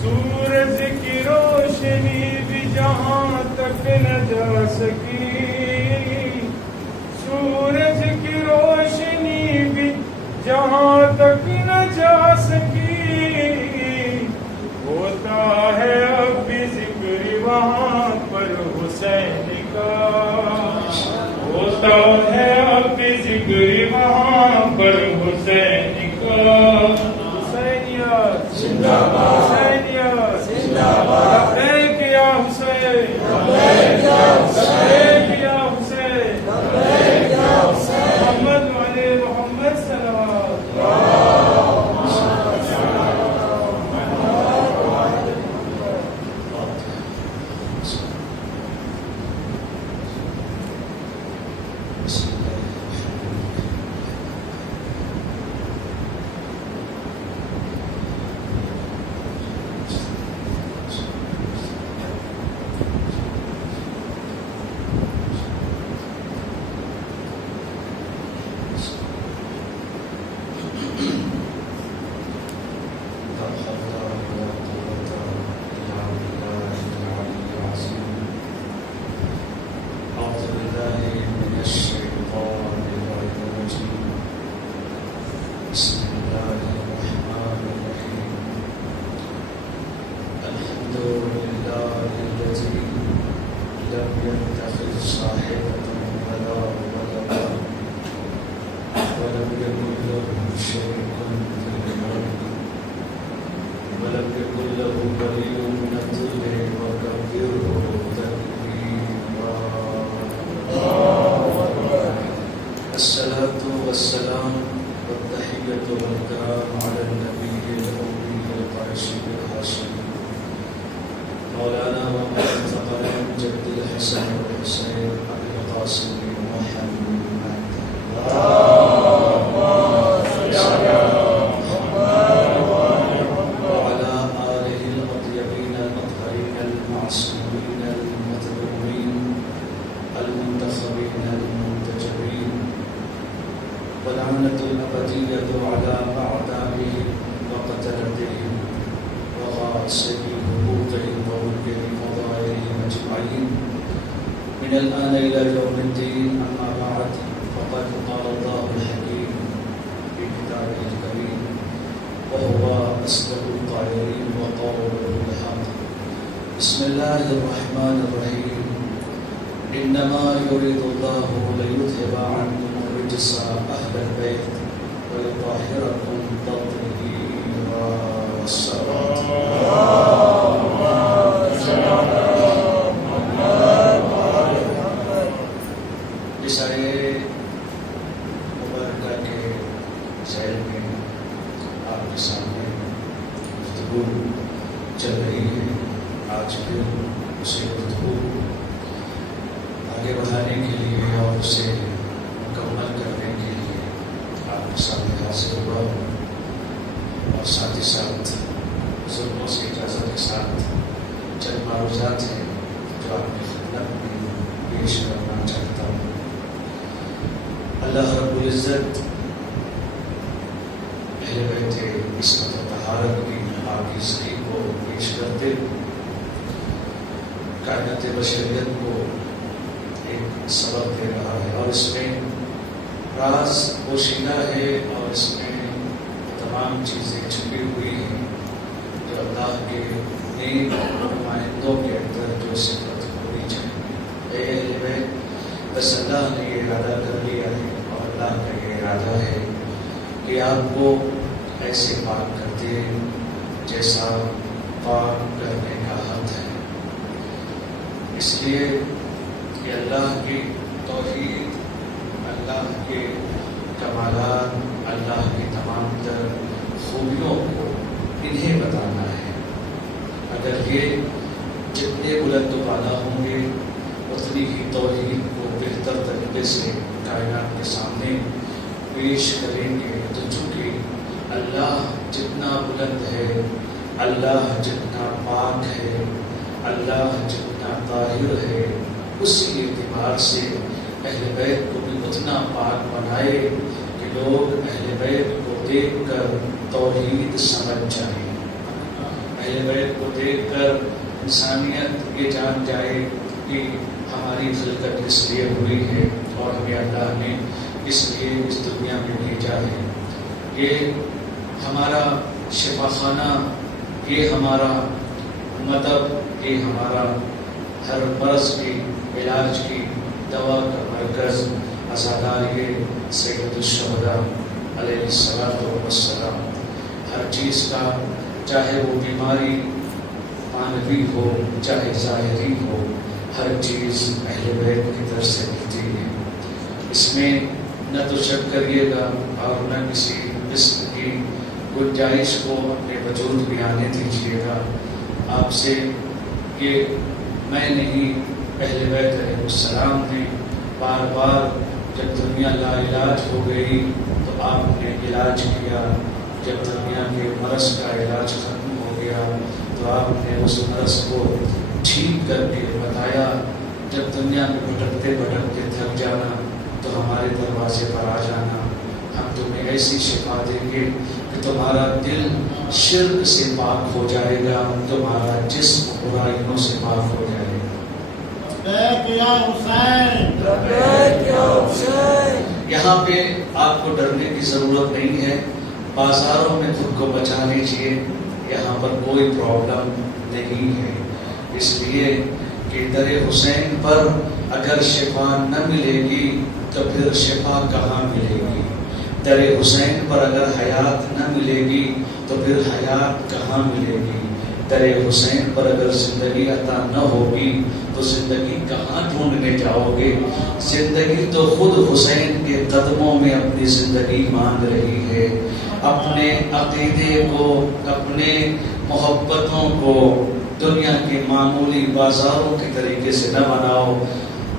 سورج کی روشنی بھی جہاں تک نہ جا سکی، سورج کی روشنی بھی جہاں تک نہ جا سکی، ہوتا ہے اب بھی ذکر وہاں پر حسین کا، ہوتا ہے اب بھی ذکر وہاں پر حسین کا۔ زندہ باد، زندہ باد، لبیک یا حسین، لبیک یا حسین، لبیک یا حسین، لبیک یا حسین، محمد علی محمد صلوات۔ من الآن إلى يوم الدين، أما بعد، فقد قال الله الحكيم في كتابه الكريم، وهو أصدق القائلين وقوله الحق. بسم الله الرحمن الرحيم. إنما يريد الله ليذهب عنكم الرجس أهل البيت ويطهركم تطهيرا. والصلاة چل رہی ہے. آج پھر اسے گفتگو آگے بڑھانے کے لیے اور اسے مکمل کرنے کے لیے آپ کے سامنے حاضر ہوا ہوں، اور ساتھ ہی ساتھ ضروروں سے اجازت کے ساتھ چند معروضات ہیں جو آپ کی خدمت میں پیش کرنا چاہتا ہوں. اللہ رب العزت اہل بیت عصمت و طہارت کی پاکیزگی کو پیش کرتے کائنات بشریت کو ایک سبق دے رہا ہے، اور اس میں راز پوشیدہ ہے، اور اس میں تمام چیزیں چھپی ہوئی ہیں جو اللہ کے نیک نمائندوں کے اندر جو صفت ہونی چاہیے. اہل بیت بس اللہ نے یہ ارادہ کر لیا ہے، اور اللہ کا یہ ارادہ ہے کہ آپ کو ایسے پاک کرتے ہیں جیسا پاک کرنے کا حق ہے. اس لیے کہ اللہ کی توحید اللہ کے کمالات، اللہ کی تمام تر خوبیوں کو انہیں بتانا ہے۔ اگر یہ جتنے بلند و بالا ہوں گے اتنی ہی توحید کو بہتر طریقے سے کائنات کے سامنے پیش کریں گے۔ تو چونکہ اللہ جتنا بلند ہے، اللہ جتنا پاک ہے، اللہ جتنا طاہر ہے، اسی اعتبار سے اہل بیت کو بھی اتنا پاک بنائے کہ لوگ اہل بیت کو دیکھ کر توحید سمجھ جائیں، اہل بیت کو دیکھ کر انسانیت یہ جان جائے کہ ہماری خلقت اس لیے ہوئی ہے اور ہمیں اللہ نے اس لیے اس دنیا میں بھیجا ہے۔ یہ ہمارا شفا خانہ، یہ ہمارا مدد، یہ ہمارا ہر مرض کی علاج کی دوا کا مرکز ازادار سید الشہداء علیہ السلام۔ ہر چیز کا، چاہے وہ بیماری مانوی ہو چاہے ظاہری ہو، ہر چیز اہل بیت کی طرف سے ملتی ہے۔ اس میں نہ تو شک کریے گا اور نہ کسی قسم کی گنجائش کو اپنے وجود میں آنے دیجیے گا۔ آپ سے کہ میں نہیں، اہل بیت علیہ السلام نے بار بار جب دنیا لا علاج ہو گئی تو آپ نے علاج کیا، جب دنیا کے مرض کا علاج ختم ہو گیا تو آپ نے اس مرض کو ٹھیک کر کے بتایا۔ جب دنیا میں بھٹکتے بھٹکتے تھک جانا تو ہمارے دروازے پر آ جانا، ہم تمہیں ایسی شفا دیں گے کہ تمہارا دل شرک سے پاک ہو جائے گا، تمہارا جسم برائیوں سے پاک ہو جائے گا۔ یہاں پہ آپ کو ڈرنے کی ضرورت نہیں ہے، بازاروں میں خود کو بچا لیجئے، یہاں پر کوئی پرابلم نہیں ہے۔ اس لیے کہ در حسین پر اگر شفا نہ ملے گی تو پھر شفا کہاں ملے گی؟ در حسین پر اگر حیات نہ ملے گی تو پھر حیات کہاں ملے گی؟ در حسین پر اگر زندگی عطا نہ ہوگی تو زندگی کہاں ڈھونڈنے جاؤ گے؟ زندگی تو خود حسین کے قدموں میں اپنی زندگی مانگ رہی ہے۔ اپنے عقیدے کو، اپنے محبتوں کو دنیا کے معمولی بازاروں کے طریقے سے نہ بناؤ۔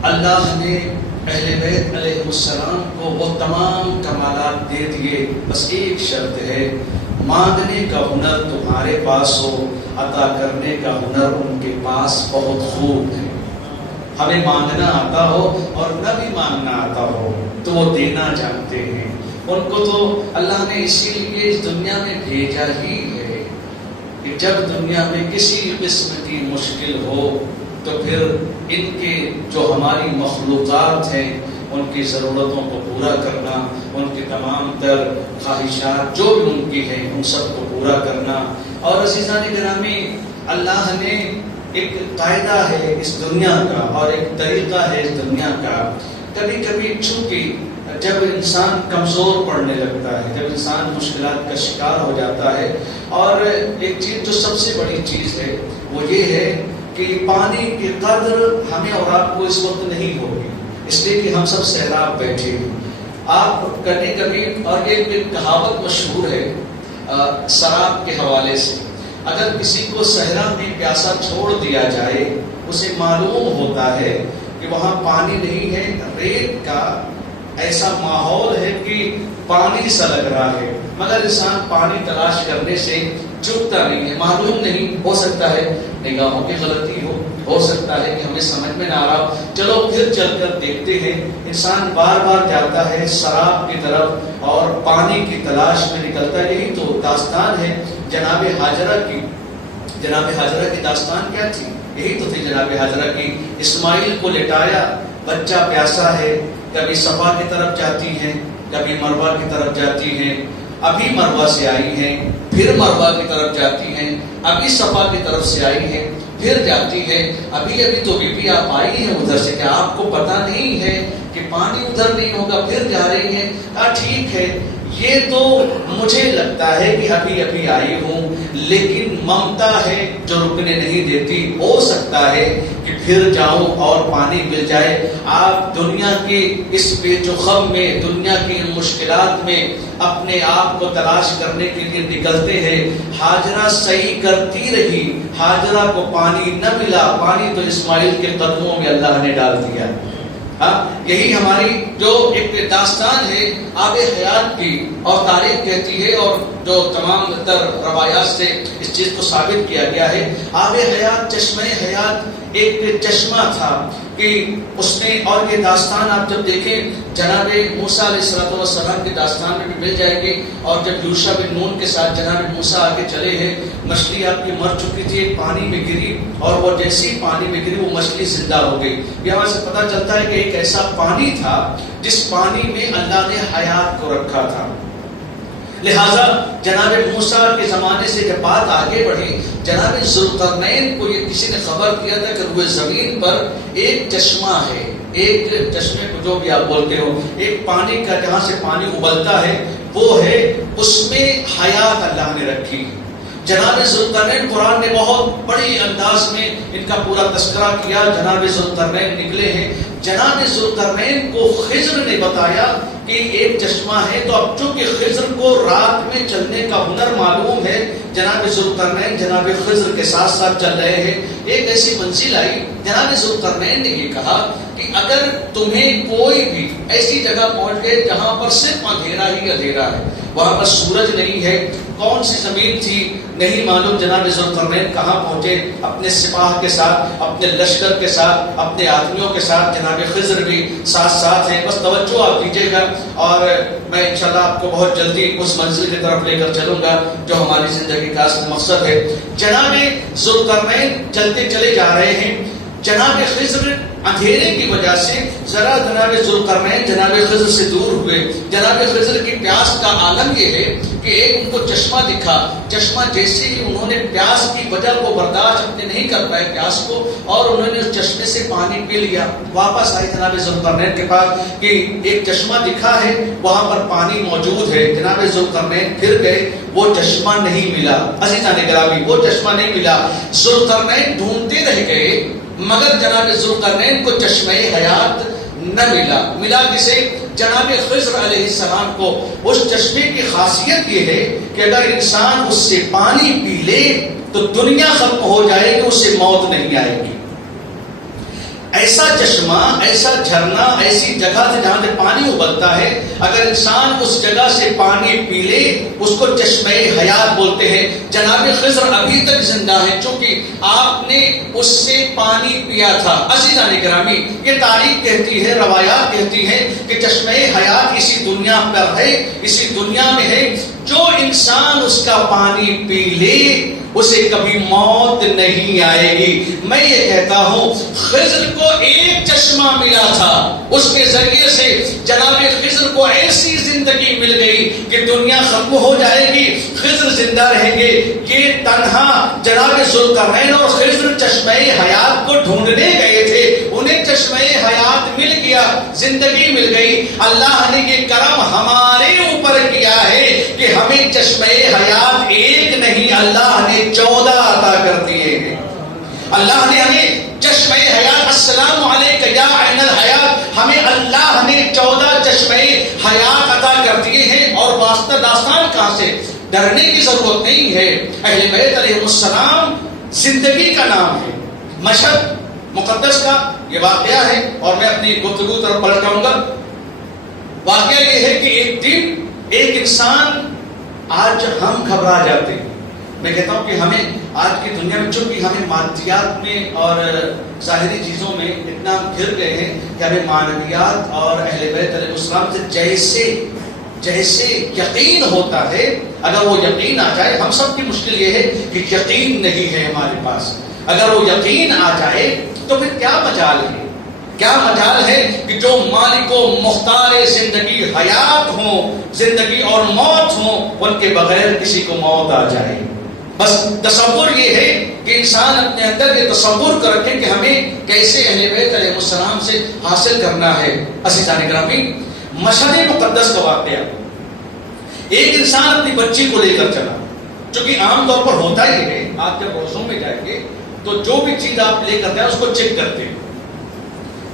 اللہ نے اہل بیت علیہ السلام کو وہ تمام کمالات دے دیے، بس ایک شرط ہے، مانگنے کا ہنر تمہارے پاس ہو، عطا کرنے کا ہنر ان کے پاس بہت خوب ہے۔ ہمیں مانگنا آتا ہو اور نہ بھی مانگنا آتا ہو تو وہ دینا جانتے ہیں۔ ان کو تو اللہ نے اسی لیے اس دنیا میں بھیجا ہی ہے کہ جب دنیا میں کسی قسم کی مشکل ہو تو پھر ان کے جو ہماری مخلوقات ہیں ان کی ضرورتوں کو پورا کرنا، ان کی تمام تر خواہشات جو بھی ان کی ہیں ان سب کو پورا کرنا۔ اور عزیزان گرامی، اللہ نے ایک قاعدہ ہے اس دنیا کا اور ایک طریقہ ہے اس دنیا کا۔ کبھی کبھی چونکہ جب انسان کمزور پڑنے لگتا ہے، جب انسان مشکلات کا شکار ہو جاتا ہے، اور ایک چیز جو سب سے بڑی چیز ہے وہ یہ ہے کہ پانی کی قدر ہمیں اور آپ کو اس وقت نہیں ہوگی، اس لیے کہ ہم سب سیلاب بیٹھے ہیں۔ آپ کبھی کبھی، اور یہ ایک کہاوت مشہور ہے سراب کے حوالے سے، اگر کسی کو صحرا میں پیاسا چھوڑ دیا جائے، اسے معلوم ہوتا ہے کہ وہاں پانی نہیں ہے، ریت کا ایسا ماحول ہے کہ پانی سا لگ رہا ہے، مگر انسان پانی تلاش کرنے سے چکتا نہیں ہے۔ معلوم نہیں، ہو سکتا ہے نگاہوں کی غلطی ہو سکتا ہے کہ ہمیں سمجھ میں نہ آ رہا، چلو پھر چل کر دیکھتے ہیں۔ انسان بار بار جاتا ہے سراب کی طرف اور پانی کی تلاش میں نکلتا ہے۔ یہی تو داستان ہے جناب حاجرہ کی۔ جناب حاجرہ کی داستان کیا تھی؟ یہی تو تھی جناب حاجرہ کی۔ اسماعیل کو لٹایا، بچہ پیاسا ہے، کبھی صفا کی طرف جاتی ہیں، کبھی مروہ کی طرف جاتی ہیں، ابھی مروہ سے آئی ہیں، پھر مروہ کی طرف جاتی ہیں، ابھی صفا کی طرف سے آئی ہیں، پھر جاتی ہے، ابھی تو بی بی آپ آئی ہیں ادھر سے، کیا آپ کو پتہ نہیں ہے کہ پانی ادھر نہیں ہوگا؟ پھر جا رہی ہیں۔ کہا ٹھیک ہے، یہ تو مجھے لگتا ہے کہ ابھی ابھی آئی ہوں، لیکن ممتا ہے جو رکنے نہیں دیتی، ہو سکتا ہے کہ پھر جاؤں اور پانی مل جائے۔ آپ دنیا کے اس پیچ و خم میں، دنیا کی ان مشکلات میں اپنے آپ کو تلاش کرنے کے لیے نکلتے ہیں۔ ہاجرہ صحیح کرتی رہی، ہاجرہ کو پانی نہ ملا، پانی تو اسماعیل کے قدموں میں اللہ نے ڈال دیا۔ یہی ہماری جو ایک داستان ہے آب حیات کی، اور تاریخ کہتی ہے اور جو تمام تر روایات سے اس چیز کو ثابت کیا گیا ہے۔ آب حیات، چشمہ حیات ایک چشمہ تھا کہ اس نے، اور یہ داستان آپ جب دیکھیں جناب موسیٰ علیہ السلام کی داستان میں بھی مل جائے گی، اور جب یوشع بن نون کے ساتھ جناب موسیٰ آگے چلے ہیں، مچھلی آپ کی مر چکی تھی، ایک پانی میں گری، اور وہ جیسی پانی میں گری وہ مچھلی زندہ ہو گئی۔ یہاں سے پتہ چلتا ہے کہ ایک ایسا پانی تھا جس پانی میں اللہ نے حیات کو رکھا تھا۔ لہذا جناب موسیٰ کے زمانے سے جب بات آگے بڑھی، جناب ذوالقرنین کو یہ کسی نے خبر دیا تھا کہ روئے زمین پر ایک چشمہ ہے، ایک چشمے کو جو بھی آپ بولتے ہو، ایک پانی کا جہاں سے پانی ابلتا ہے وہ ہے، اس میں حیات اللہ نے رکھی۔ جناب ذوالقرنین، قرآن نے بہت بڑی انداز میں ان کا پورا تذکرہ کیا۔ جناب ذوالقرنین نکلے ہیں، جناب ذوالقرنین کو خضر نے بتایا کہ ایک چشمہ ہے، تو اب چونکہ خضر کو رات میں چلنے کا ہنر معلوم ہے، جناب ذوالقرنین جناب خضر کے ساتھ ساتھ چل رہے ہیں۔ ایک ایسی منزل آئی، جناب ذوالقرنین نے یہ کہا کہ اگر تمہیں کوئی بھی ایسی جگہ پہنچ گئے جہاں پر صرف اندھیرا ہی اندھیرا ہے، وہاں پر سورج نہیں ہے، کون سی زمین تھی نہیں معلوم، جناب ذوالقرنین کہاں پہنچے؟ اپنے سپاہ کے ساتھ، اپنے لشکر کے ساتھ، اپنے آدمیوں کے ساتھ، جناب خضر بھی ساتھ ساتھ ہیں۔ بس توجہ آپ دیجیے گا، اور میں انشاءاللہ آپ کو بہت جلدی اس منزل کی طرف لے کر چلوں گا جو ہماری زندگی کا اصل مقصد ہے۔ جناب ذوالقرنین چلتے چلے جا رہے ہیں، جناب خضر اندھیرے کی وجہ سے ذرا جناب ذوالقرنین جناب خضر سے دور ہوئے۔ جناب خضر کی پیاس کا عالم یہ ہے کہ ایک ان کو چشمہ دکھا، چشمہ جیسے ہی انہوں نے پیاس کی وجہ کو برداشت اپنے نہیں کر پائے پیاس کو، اور انہوں نے اس چشمے سے پانی پی لیا۔ واپس آئے جناب ذوالقرنین کے پاس کہ ایک چشمہ دکھا ہے، وہاں پر پانی موجود ہے۔ جناب ذوالقرنین پھر گئے، وہ چشمہ نہیں ملا۔ عزیزان گرامی، وہ چشمہ نہیں ملا۔ ذوالقرنین ڈھونڈتے رہ گئے، مگر جناب ذوالقرنین کو چشمہ حیات نہ ملا۔ ملا کسے؟ جناب خضر علیہ السلام کو۔ اس چشمے کی خاصیت یہ ہے کہ اگر انسان اس سے پانی پی لے تو دنیا ختم ہو جائے گی، اس سے موت نہیں آئے گی۔ ایسا چشمہ، ایسا جھرنا، ایسی جگہ سے جہاں سے پانی ابلتا ہے، اگر انسان اس جگہ سے پانی پی لے اس کو چشمہ حیات بولتے ہیں۔ جناب خضر ابھی تک زندہ ہے چونکہ آپ نے اس سے پانی پیا تھا۔ عزیزان گرامی، یہ تاریخ کہتی ہے، روایات کہتی ہیں کہ چشمہ حیات اسی دنیا پر ہے، اسی دنیا میں ہے۔ جو انسان اس کا پانی پی لے اسے کبھی موت نہیں آئے گی۔ میں یہ کہتا ہوں خضر کو ایک چشمہ ملا تھا، اس کے ذریعے سے جناب خضر کو ایسی زندگی مل گئی کہ دنیا ختم ہو جائے گی، خضر زندہ رہیں گے۔ یہ تنہا جناب ذوالقرنین اور خضر چشمہ حیات کو ڈھونڈنے گئے تھے، انہیں چشمہ حیات مل گیا، زندگی مل گئی۔ اللہ نے یہ کرم ہمارے اوپر کیا ہے کہ ہمیں چشمہ حیات ایک نہیں، اللہ نے 14 عطا کر دیے ہیں۔ اللہ نے ہمیں چشمہ حیات، السلام علیکم یا عین الحیات، ہمیں اللہ نے 14 چشمہ حیات عطا کر دیے ہیں۔ اور واسطہ داستان کہاں سے؟ ڈرنے کی ضرورت نہیں ہے۔ اہل بیت علیہ السلام زندگی کا نام ہے۔ مشہد مقدس کا یہ واقعہ ہے، اور میں اپنی گفتگو طرف پلٹ جاؤں گا۔ واقعہ یہ ہے کہ ایک دن ایک انسان، آج ہم گھبرا جاتے ہیں، میں کہتا ہوں کہ ہمیں آج کی دنیا میں چونکہ ہمیں مادیات میں اور ظاہری چیزوں میں اتنا گر گئے ہیں کہ ہمیں معنویات اور اہل بیت علیہ السلام سے جیسے یقین ہوتا ہے، اگر وہ یقین آ جائے، ہم سب کی مشکل یہ ہے کہ یقین نہیں ہے ہمارے پاس۔ اگر وہ یقین آ جائے تو پھر کیا مجال ہے، کیا مجال ہے کہ جو مالک و مختار زندگی حیات ہوں، زندگی اور موت ہوں، ان کے بغیر کسی کو موت آ جائے۔ بس تصور یہ ہے کہ انسان اپنے اندر یہ تصور کر رکھے کہ ہمیں کیسے اہل بیت علیہ السلام سے حاصل کرنا ہے۔ عزیزان گرامی، مشہد مقدس کا واقعہ، ایک انسان اپنی بچی کو لے کر چلا، چونکہ عام طور پر ہوتا ہی ہے، آپ جب روزوں میں جائیں گے تو جو بھی چیز آپ لے کرتے ہیں اس کو چیک کرتے ہیں.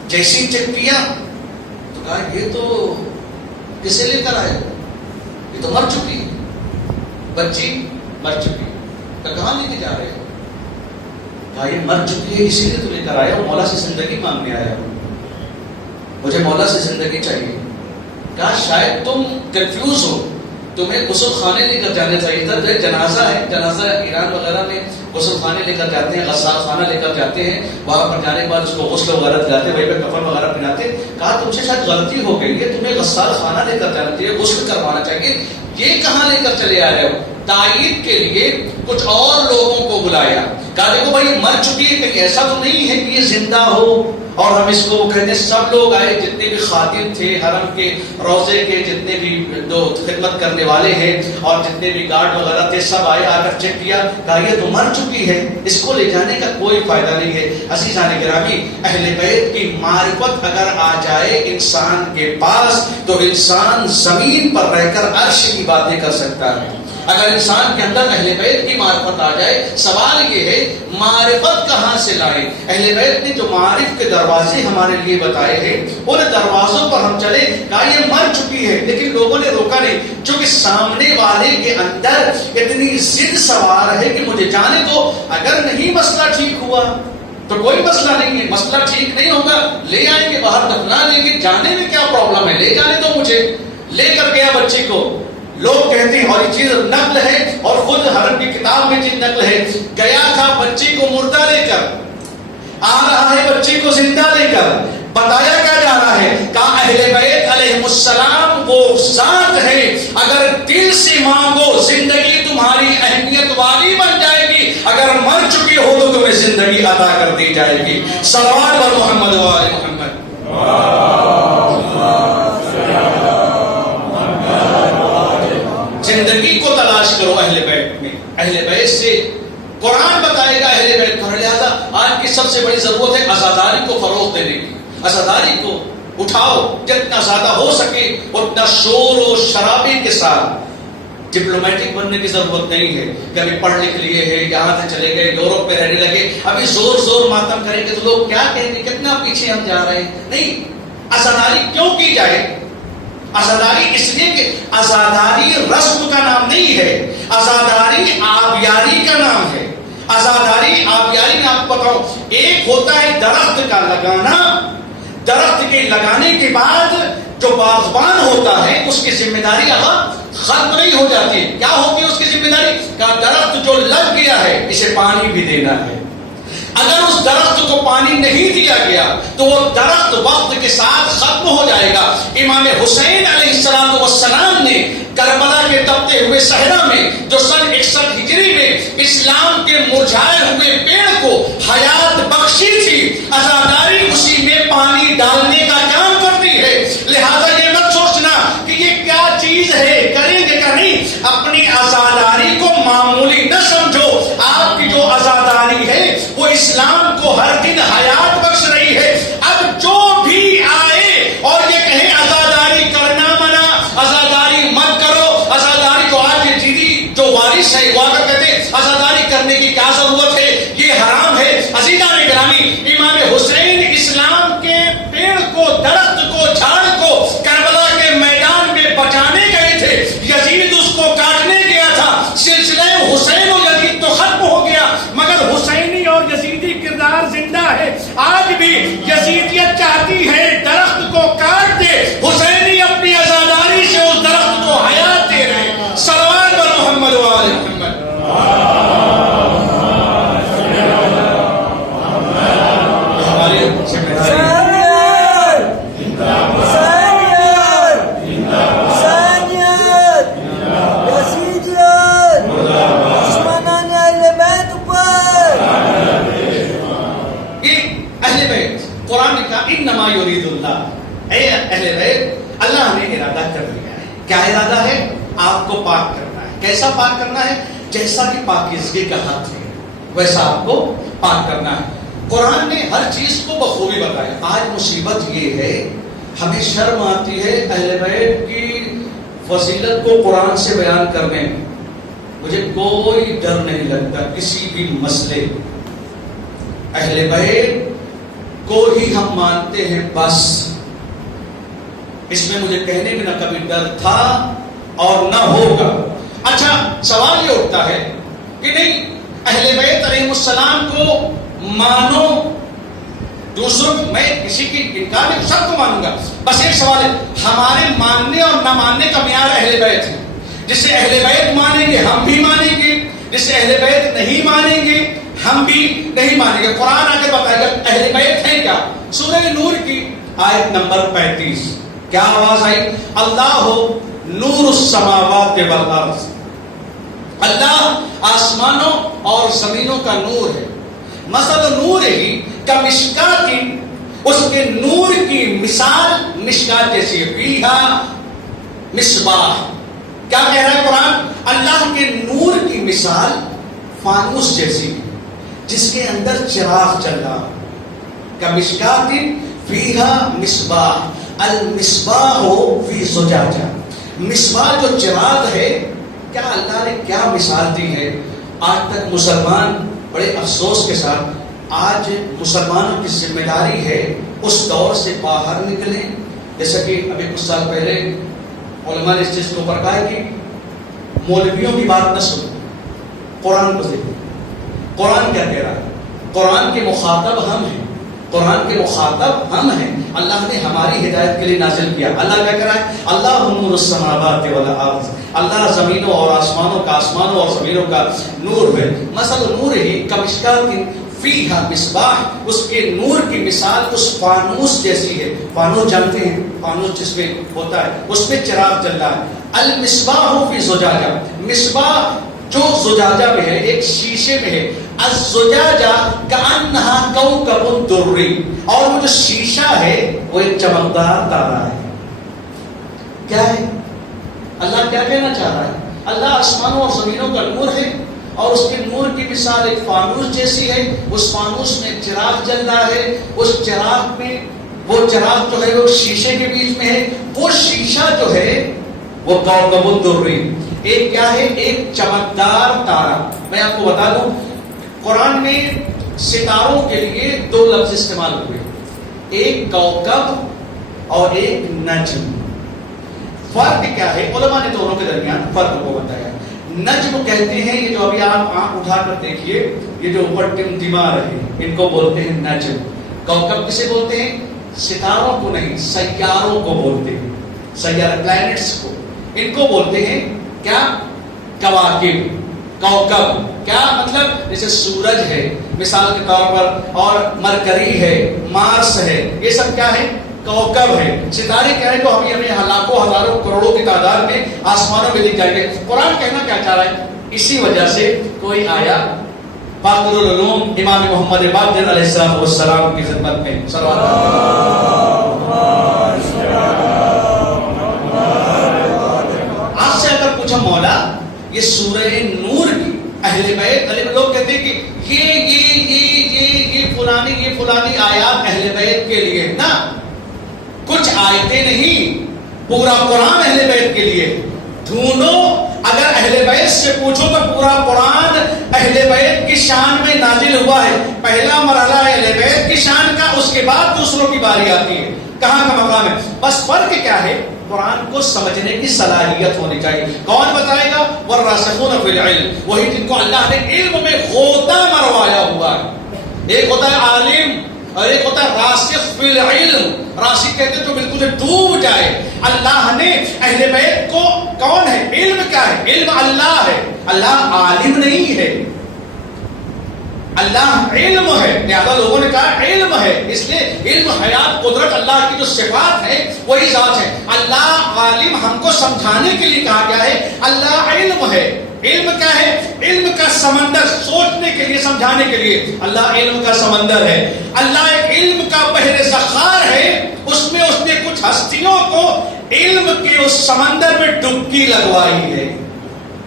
جیسے ہی چیک کیا تو کہا یہ تو کسے لے کر آئے ہو؟ یہ تو مر چکی ہے، بچی مر چکی. تو کہاں لے کے جا رہے ہو؟ کہا یہ مر چکی ہے اسی لیے تو لے کر آیا ہوں، مولا سے زندگی مانگنے آیا ہوں، مجھے مولا سے زندگی چاہیے. کہا شاید تم کنفیوز ہو، تمہیں غسل خانے لے کر جانا چاہیے تھا. جنازہ ہے، جنازہ ایران وغیرہ میں غسل خانے لے کر جاتے ہیں، غسال خانہ لے کر جاتے ہیں، وہاں پر جانے کے بعد اس کو غسل وغیرہ دلاتے ہیں، وہیں پہ کفن وغیرہ پہناتے ہیں. کہا تم سے شاید غلطی ہو گئی ہے، تمہیں غسال خانہ لے کر جانا چاہیے، غسل کروانا چاہیے. یہ کہاں لے کر چلے آ رہے ہو؟ تائید کے لیے کچھ اور لوگوں کو بلایا. کہا دیکھو بھائی مر چکی ہے، کہیں ایسا تو نہیں ہے کہ یہ زندہ ہو. اور ہم اس کو کہتے ہیں سب لوگ آئے، جتنے بھی خادم تھے حرم کے، روزے کے جتنے بھی جو خدمت کرنے والے ہیں اور جتنے بھی گارڈ وغیرہ تھے، سب آئے، آ کر چیک کیا. کہا یہ تو مر چکی ہے، اس کو لے جانے کا کوئی فائدہ نہیں ہے. عزیزان گرامی، اہل بیت کی معرفت اگر آ جائے انسان کے پاس تو انسان زمین پر رہ کر عرش کی باتیں کر سکتا ہے. اگر انسان کے اندر اہل بیت کی معرفت آ جائے، سوال یہ ہے معرفت کہاں سے لائیں؟ اہل بیت نے جو معارف کے دروازے ہمارے لیے بتائے ہیں ان دروازوں پر ہم چلے. کہا یہ مر چکی ہے، لیکن لوگوں نے روکا نہیں، چونکہ سامنے والے کے اندر اتنی ضد سوار ہے کہ مجھے جانے دو. اگر نہیں مسئلہ ٹھیک ہوا تو کوئی مسئلہ نہیں ہے، مسئلہ ٹھیک نہیں ہوگا لے آئیں گے، باہر دفنا لیں گے، جانے میں کیا پرابلم ہے، لے جانے دو مجھے. لے کر گیا بچی کو. لوگ کہتے ہیں اور یہ چیز نقل ہے اور خود حرم کی کتاب میں چیز نقل ہے، گیا تھا بچی کو مردہ لے کر، آ رہا ہے بچی کو زندہ لے کر. بتایا کیا جا رہا ہے؟ کہا اہل بیت علیہ السلام وہ ذات ہے، اگر دل سے مانگو زندگی تمہاری اہمیت والی بن جائے گی، اگر مر چکی ہو تو تمہیں زندگی عطا کر دی جائے گی. صلوات بر محمد و آل محمد. زندگی کو تلاش کرو اہل بیت میں. اہل بیت سے قرآن بتائے گا اہل بیت کو. لہذا آج کی سب سے بڑی ضرورت ہے عزاداری کو فروغ دینے کی. عزاداری کو اٹھاؤ، جتنا زیادہ ہو سکے اتنا شور و شرابے کے ساتھ. ڈپلومیٹک بننے کی ضرورت نہیں ہے کہ ابھی پڑھ لکھ لیے ہیں، یہاں سے چلے گئے، یورپ میں رہنے لگے، ابھی زور زور ماتم کریں گے تو لوگ کیا کہیں گے، کتنا پیچھے ہم جا رہے ہیں. نہیں، عزاداری کیوں کی جائے؟ عزاداری اس لیے کہ عزاداری رسم کا نام نہیں ہے، عزاداری آبیاری کا نام ہے. عزاداری آبیاری میں آپ کو بتاؤں، ایک ہوتا ہے درخت کا لگانا، درخت کے لگانے کے بعد جو باغبان ہوتا ہے اس کی ذمہ داری اب ختم نہیں ہو جاتی. کیا ہوتی ہے اس کی ذمہ داری؟ کہ درخت جو لگ گیا ہے اسے پانی بھی دینا ہے. اگر اس درخت کو پانی نہیں دیا گیا تو وہ درخت وقت کے ساتھ ختم ہو جائے گا. امام حسین علیہ السلام نے کربلا کے تپتے ہوئے صحرا میں جو سن 61 ہجری میں اسلام کے مرجھائے ہوئے پیڑ کو حیات بخشی تھی، عزاداری اسی میں پانی ڈالنے کا کام کرتی ہے. لہذا یہ مت سوچنا کہ یہ کیا چیز ہے، کریں گے کہ نہیں. اپنی عزاداری کو معمولی نہ سمجھو. آپ کی جو عزاداری ہے وہ اسلام کو ہر دن حیات بخش رہی ہے. اب جو بھی آئے اور یہ کہیں عزاداری کرنا منع، عزاداری مت کرو، عزاداری تو آج یہ چیزی جو وارث ہے وہ اگر کہتے ہیں عزاداری کرنے کی کیا ضرورت ہے، یہ حرام ہے. عزیزان گرامی، امام حسین اسلام کے پیڑ کو، درخت کو، جھاڑ کو کربلا کے میدان میں بچانے گئے تھے. یزید اس کو کاٹنے گیا تھا. سلسلہ حسین و یزید تو ختم ہو گیا مگر حسینی اور یزیدی کردار زندہ ہے. آج بھی یزیدیت چاہتی ہے درخت کو کاٹ دے، حسینی اپنی عزاداری سے اس درخت کو حیات دے رہے. صلوات بر محمد و آل محمد. ہمارے قرآن نے کہا انما یرید اللہ، اے اہل بیت اللہ نے ارادہ کر لیا ہے. کیا ارادہ ہے؟ آپ کو پاک کرنا ہے. کیسا پاک کرنا ہے؟ جیسا کہ پاکیزگی کا حق ہے ویسا آپ کو پاک کرنا ہے. قرآن نے ہر چیز کو بخوبی بتایا. آج مصیبت یہ ہے، ہمیں شرم آتی ہے اہل بیت کی فضیلت کو قرآن سے بیان کرنے میں مجھے کوئی ڈر نہیں لگتا کسی بھی مسئلے. اہل بیت کو ہی ہم مانتے ہیں بس. اس میں مجھے کہنے میں نہ کبھی ڈر تھا اور نہ ہوگا. اچھا سوال یہ اٹھتا ہے کہ نہیں اہل بیت علیہ السلام کو مانو, دوسروں میں کسی کی انکار نہیں, سب کو مانوں گا. بس ایک سوال ہے, ہمارے ماننے اور نہ ماننے کا معیار اہل بیت ہے. جسے اہل بیت مانیں گے ہم بھی مانیں گے, جسے اہل بیت نہیں مانیں گے ہم بھی نہیں مانیں گے. قرآن آگے بتائے گا اہل بیت ہے کیا. سورہ نور کی آیت نمبر 35 کیا آواز آئی؟ اللہ نور السماوات والارض. اللہ آسمانوں اور زمینوں کا نور ہے. مثل نور ہی کمشکات, اس کے نور کی مثال مشکات جیسی ہے. فیہا مصباح. کیا کہہ رہا ہے قرآن؟ اللہ کے نور کی مثال فانوس جیسی ہے جس کے اندر چراغ چل رہا. کمشکات فیہا مصباح. المصباح فی زجاجہ. مصباح جو چراغ ہے, کیا اللہ نے کیا مثال دی ہے. آج تک مسلمان بڑے افسوس کے ساتھ آج مسلمانوں کی ذمہ داری ہے اس دور سے باہر نکلیں. جیسا کہ ابھی کچھ سال پہلے علماء نے اس چیز کو اوپر کہا ہے کہ مولویوں کی بات نہ سنو, قرآن کو دیکھو. قرآن کیا کہہ رہا ہے؟ قرآن کے مخاطب ہم ہیں, قرآن کے مخاطب ہم ہیں. اللہ نے ہماری ہدایت کے لیے نازل کیا. اللہ کیا کہہ رہا ہے؟ اللہ نور السماوات والارض. اللہ زمینوں اور آسمانوں کا, آسمانوں اور زمینوں کا نور ہے. مثل نور ہی کمشکات فیہا مصباح. اس کے نور کی مثال اس فانوس جیسی ہے. فانوس جانتے ہیں, فانوس جس میں ہوتا ہے اس میں چراغ چل رہا ہے. المصباح فی زجاجہ. مصباح جو زجاجہ میں ہے, ایک شیشے میں ہے. الزجاجہ کأنہا کوکب دری. اور وہ جو شیشہ ہے وہ ایک چمکدار تارا ہے. کیا ہے اللہ کیا کہنا چاہ رہا ہے؟ اللہ آسمانوں اور زمینوں کا نور ہے اور اس کے نور کی مثال ایک فانوس جیسی ہے. اس فانوس میں چراغ جل رہا ہے. اس چراغ میں وہ چراغ جو ہے وہ شیشے کے بیچ میں ہے. وہ شیشہ جو ہے وہ کوکب الدری. ایک کیا ہے؟ ایک چمکدار تارا. میں آپ کو بتا دوں قرآن میں ستاروں کے لیے 2 لفظ استعمال ہوئے, ایک کوکب اور ایک نجم. فرق کیا ہے؟ علماء نے دونوں کے درمیان فرق کو بتایا. نجم کہتے ہیں یہ جو ابھی آپ آنکھ اٹھا کر دیکھیے, یہ جو اوپر ٹمٹما رہے ان کو بولتے ہیں نجم. کوکب کسے بولتے ہیں؟ ستاروں کو نہیں, سیاروں کو بولتے ہیں. سیارہ پلانٹس کو, ان کو بولتے ہیں کیا؟ کواکب. کوکب کیا مطلب؟ جیسے سورج ہے مثال کے طور پر, اور مرکری ہے, مارس ہے, یہ سب کیا ہے؟ کوکب ہے. ستارے کیا ہے؟ تو ہمیں لاکھوں ہزاروں کروڑوں کی تعداد میں آسمانوں میں دکھ جائیں گے. قرآن کہنا کیا چاہ رہا ہے؟ اسی وجہ سے کوئی آیا فاخر العلوم امام محمد باقر علیہ السلام کی خدمت میں آپ سے اگر پوچھا مولا یہ سورہ نور کی اہل بیت علیہ لوگ کہتے ہیں کہ یہ فلانی آیات اہل بیت کے لیے نا, کچھ آیتیں نہیں, پورا قرآن اہل بیت کے لیے. ڈھونڈو, اگر اہل بیت سے پوچھو تو پورا قرآن اہل بیت کی شان میں نازل ہوا ہے. پہلا مرحلہ اہل بیت کی شان کا, اس کے بعد دوسروں کی باری آتی ہے. کہاں کا مقام ہے؟ بس فرق کیا ہے؟ قرآن کو سمجھنے کی صلاحیت ہونی چاہیے. کون بتائے گا؟ والراسخون فی العلم, وہی جن کو اللہ نے علم میں غوطہ مروایا ہوا ہے. ایک ہوتا ہے عالم اور ایک ہوتا ہے راسخ فی العلم. راسخ کہتے ہیں جو بالکل سے ڈوب جائے. اللہ نے اہل بیت کو, کون ہے؟ علم کیا ہے؟ علم اللہ ہے. اللہ عالم نہیں ہے, اللہ علم ہے. لہذا لوگوں نے کہا علم ہے, اس لیے علم, حیات, قدرت, اللہ کی جو صفات ہے وہی ذات ہے. اللہ عالم ہم کو سمجھانے کے لیے کہا گیا ہے. اللہ علم ہے. علم کیا ہے؟ علم کا سمندر, سوچنے کے لیے, سمجھانے کے لیے. اللہ علم کا سمندر ہے. اللہ ایک علم کا بحر ذخائر ہے, اس میں اس نے کچھ ہستیوں کو علم کے اس سمندر میں ڈبکی لگوائی ہے.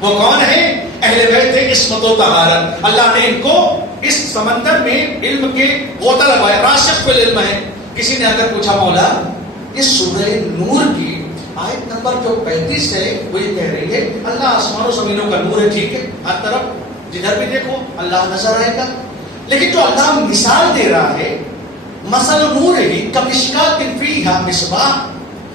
وہ کون ہے؟ اہل بیت عصمت و طہارت. اللہ نے ان کو اس سمندر میں علم کے غوطہ لگوایا. راسخ فی العلم ہے. کسی نے اگر پوچھا مولا یہ سورہ نور کی آیت نمبر جو 35 ہے وہ یہ کہہ رہی ہے اللہ آسمان و زمینوں کا نور ہے، ٹھیک ہے، ہر طرف جدھر بھی دیکھو اللہ نظر آئے گا، لیکن جو اللہ مثال دے رہا ہے مثل نور ہی کمشکات فیہا مصباح،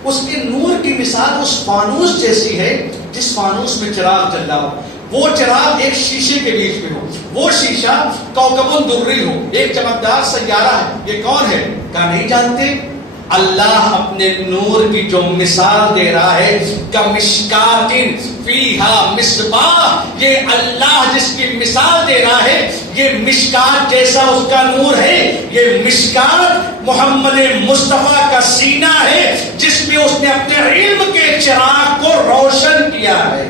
اس کے نور کی مثال اس فانوس جیسی ہے جس فانوس میں چراغ جل رہا ہو، وہ چراغ ایک شیشے کے بیچ میں ہو، وہ شیشہ کوكب دری ہو، ایک چمکدار سیارہ ہے، یہ کون ہے؟ کہا نہیں جانتے؟ اللہ اپنے نور کی جو مثال دے رہا ہے کمشکات فیہا مصباح، یہ اللہ جس کی مثال دے رہا ہے یہ مشکات جیسا اس کا نور ہے، یہ مشکات محمد مصطفیٰ کا سینہ ہے جس میں اس نے اپنے علم کے چراغ کو روشن کیا ہے،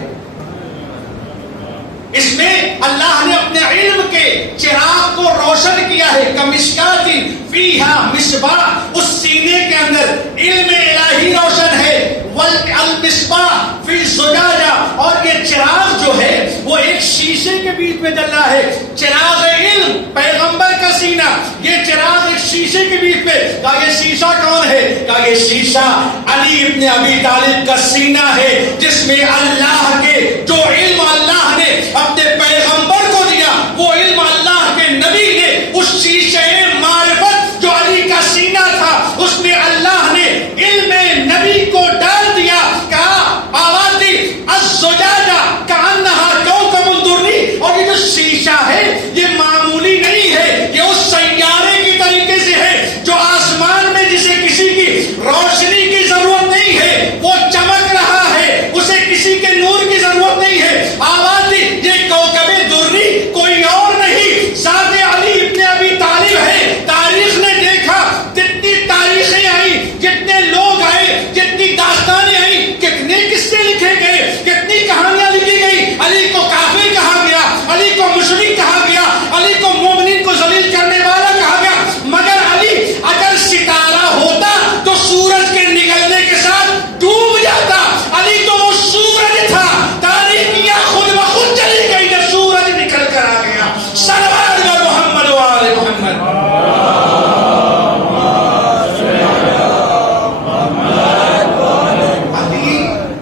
اس میں اللہ نے اپنے علم کے چراغ کو روشن کیا ہے، کمشکات فیہا مصباح، اس سینے کے اندر علم الہی روشن ہے، والمصباح فی الزجاجہ، اور یہ چراغ جو ہے وہ ایک شیشے کے بیچ میں جل رہا ہے، چراغ علم پیغمبر کا سینہ، یہ چراغ ایک شیشے کے بیچ میں، کہا یہ شیشہ کون ہے؟ کہا یہ شیشہ علی ابن ابی طالب کا سینہ ہے جس میں اللہ کے جو علم اللہ نے اپنے پیغمبر کو دیا، وہ علم اللہ کے نبی نے اس شیشے معرفت جو علی کا سینہ تھا اس میں اللہ نے علم نبی کو ڈال دیا، کہا آواز دی الزجاجہ کأنہا کوكب دری، اور یہ جو شیشہ ہے یہ معمولی نہیں ہے، یہ اس سیارے کی طریقے سے ہے جو آسمان میں جسے کسی کی روشنی کی ضرورت نہیں ہے، وہ چمک رہا ہے، اسے کسی کے نور کی ضرورت نہیں ہے، آواز دی یہ کوكب دری کوئی اور نہیں ذات علی ابن ابی طالب ہے۔ تاریخ نے دیکھا جتنی تاریخیں آئی، جتنے لوگ آئے، جتنی داستانیں آئی، کتنے قصے لکھے گئے، کتنی کہانیاں لکھی گئی، علی کو کافر کہا گیا، علی کو مشرک کہا گیا، علی کو مومنین کو ذلیل کرنے والا کہا گیا، مگر علی اگر ستارہ ہوتا تو سورج کے نکلنے کے ساتھ ڈوب جاتا، علی تو وہ سورج تھا، تاریخیاں خود بخود چلی گئی جب سورج نکل کر آ گیا، صلوات محمد و آل محمد۔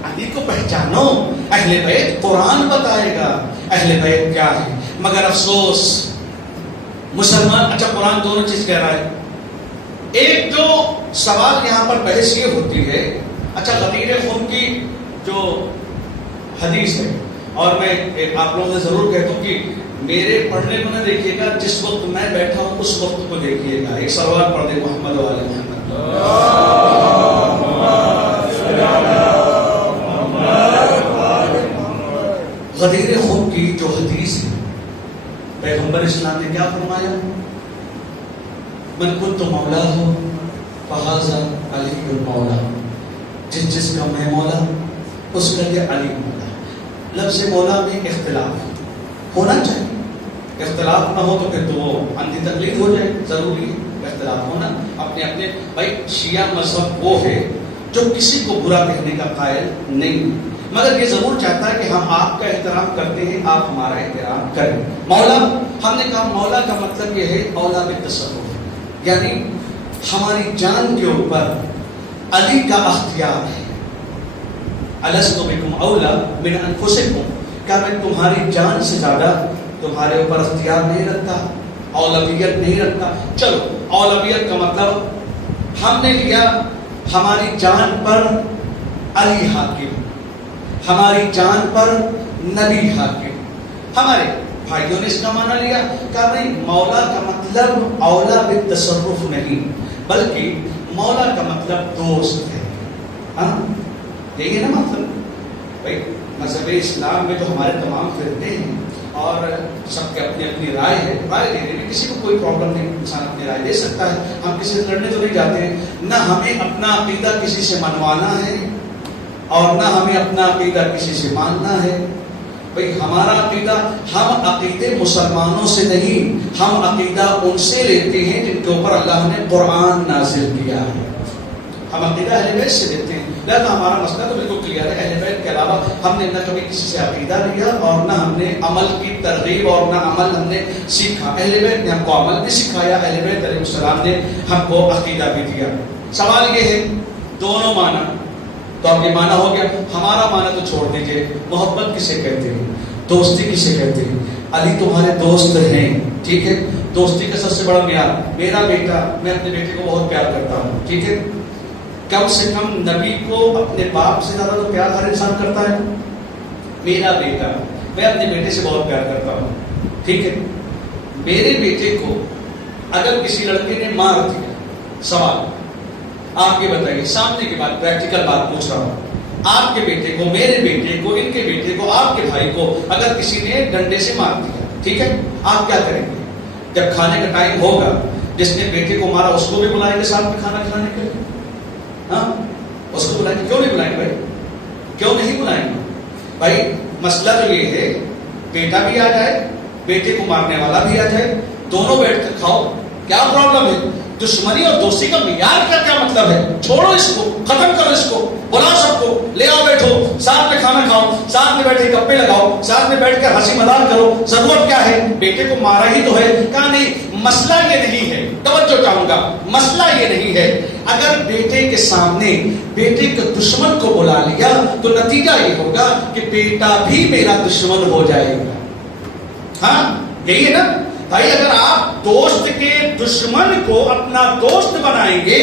علی کو پہچانو، اہل بیت قرآن بتائے گا اہل بیت کیا ہے، مگر افسوس مسلمان، اچھا قرآن دونوں چیز کہہ رہا ہے، ایک جو سوال یہاں پر بحث یہ ہوتی ہے، اچھا غدیر خون کی جو حدیث ہے، اور میں آپ لوگوں سے ضرور کہتا ہوں کہ میرے پڑھنے کو نہ دیکھیے گا، جس وقت میں بیٹھا ہوں اس وقت کو دیکھیے گا، ایک سوال پڑھ دے محمد و آل محمد۔ غدیر خون کی جو حدیث ہے، پیغمبر اسلام نے کیا فرمایا؟ من کنت مولا ہو فہذا علی المولا، جس کا میں مولا اس کا یہ علی مولا۔ لفظ مولا میں اختلاف ہونا چاہیے، اختلاف نہ ہو تو پھر تو وہ اندھی تقلید ہو جائے، ضروری ہے اختلاف ہونا، اپنے اپنے بھائی شیعہ مذہب وہ ہے جو کسی کو برا کہنے کا قائل نہیں، مگر یہ ضرور چاہتا ہے کہ ہم آپ کا احترام کرتے ہیں، آپ ہمارا احترام کریں۔ مولا، ہم نے کہا مولا کا مطلب یہ ہے اولا بالتصرف، یعنی ہماری جان کے اوپر علی کا اختیار ہے۔ الست بکم اولا من انفسکم، کیا میں تمہاری جان سے زیادہ تمہارے اوپر اختیار نہیں رکھتا، اولویت نہیں رکھتا؟ چلو اولویت کا مطلب ہم نے لیا ہماری جان پر علی حاکم، ہماری جان پر نبی حاکم، ہمارے بھائیوں نے اس کا معنی لیا، کہا نہیں مولا کا مطلب اولا بالتصرف نہیں، بلکہ مولا کا مطلب دوست ہے۔ ہاں یہی ہے نا مطلب، بھائی مذہب اسلام میں تو ہمارے تمام فرقے ہیں اور سب کے اپنی اپنی رائے ہے، رائے دینے میں کسی کو کوئی پرابلم نہیں، انسان اپنی رائے دے سکتا ہے، ہم کسی سے لڑنے تو نہیں جاتے ہیں، نہ ہمیں اپنا عقیدہ کسی سے منوانا ہے اور نہ ہمیں اپنا عقیدہ کسی سے ماننا ہے۔ بھئی ہمارا عقیدہ، ہم عقیدے مسلمانوں سے نہیں، ہم عقیدہ ان سے لیتے ہیں جن کے اوپر اللہ نے قرآن نازل کیا ہے، ہم عقیدہ اہل بیت سے لیتے ہیں، لہذا ہمارا مسئلہ تو بالکل کلیئر ہے۔ اہل بیت کے علاوہ ہم نے نہ کبھی کسی سے عقیدہ لیا اور نہ ہم نے عمل کی ترغیب اور نہ عمل ہم نے سیکھا، اہل بیت نے ہم کو عمل بھی سکھایا، اہل بیت علیہ السلام نے ہم کو عقیدہ بھی دیا۔ سوال یہ ہے دونوں معنی تو اب یہ معنی ہو گیا. ہمارا معنی تو چھوڑ دیجئے. محبت کسے کہتے ہیں؟ دوستی کسے کہتے ہیں؟ علی تمہارے دوست ہیں, ٹھیک ہے. دوستی کا سب سے بڑا معیار, میرا بیٹا, میں اپنے بیٹے کو بہت پیار کرتا ہوں, ٹھیک ہے. کم سے کم نبی کو اپنے باپ سے زیادہ تو پیار ہر انسان کرتا ہے. میرا بیٹا, میں اپنے بیٹے سے بہت پیار کرتا ہوں, ٹھیک ہے. میرے بیٹے کو اگر کسی لڑکے نے مار دیا, سوال آپ یہ بتائیے, سامنے کی بات, پریکٹیکل بات پوچھ رہا ہوں, آپ کے بیٹے کو, میرے بیٹے کو, ان کے بیٹے کو, آپ کے بھائی کو اگر کسی نے ڈنڈے سے مار دیا, ٹھیک ہے, آپ کیا کریں گے؟ جب کھانے کا ٹائم ہوگا, جس نے بیٹے کو مارا اس کو بھی بلائیں گے ساتھ میں کھانا کھلانے کے لیے؟ ہاں, اس کو بلائیں گے. کیوں نہیں بلائیں گے بھائی؟ کیوں نہیں بلائیں گے بھائی؟ مسئلہ تو یہ ہے, بیٹا بھی آ جائے, بیٹے کو مارنے والا بھی آ جائے, دونوں بیٹھ کر کھاؤ, کیا پرابلم ہے؟ دشمنی اور دوستی کا معیار کا کیا مطلب ہے؟ چھوڑو اس کو, ختم کرو اس کو, بلا سب کو, لے آؤ, بیٹھو, ساتھ میں کھانا کھاؤ, ساتھ میں بیٹھ کے گپے لگاؤ, ساتھ میں بیٹھ کر ہنسی مذاق کرو. ضرورت کیا ہے؟ بیٹے کو مارا ہی تو ہے. کہا نہیں, مسئلہ یہ نہیں ہے, توجہ چاہوں گا, مسئلہ یہ نہیں ہے. اگر بیٹے کے سامنے بیٹے کے دشمن کو بلا لیا تو نتیجہ یہ ہوگا کہ بیٹا بھی میرا دشمن ہو جائے گا. ہاں, یہی ہے نا بھائی. اگر آپ دوست کے دشمن کو اپنا دوست بنائیں گے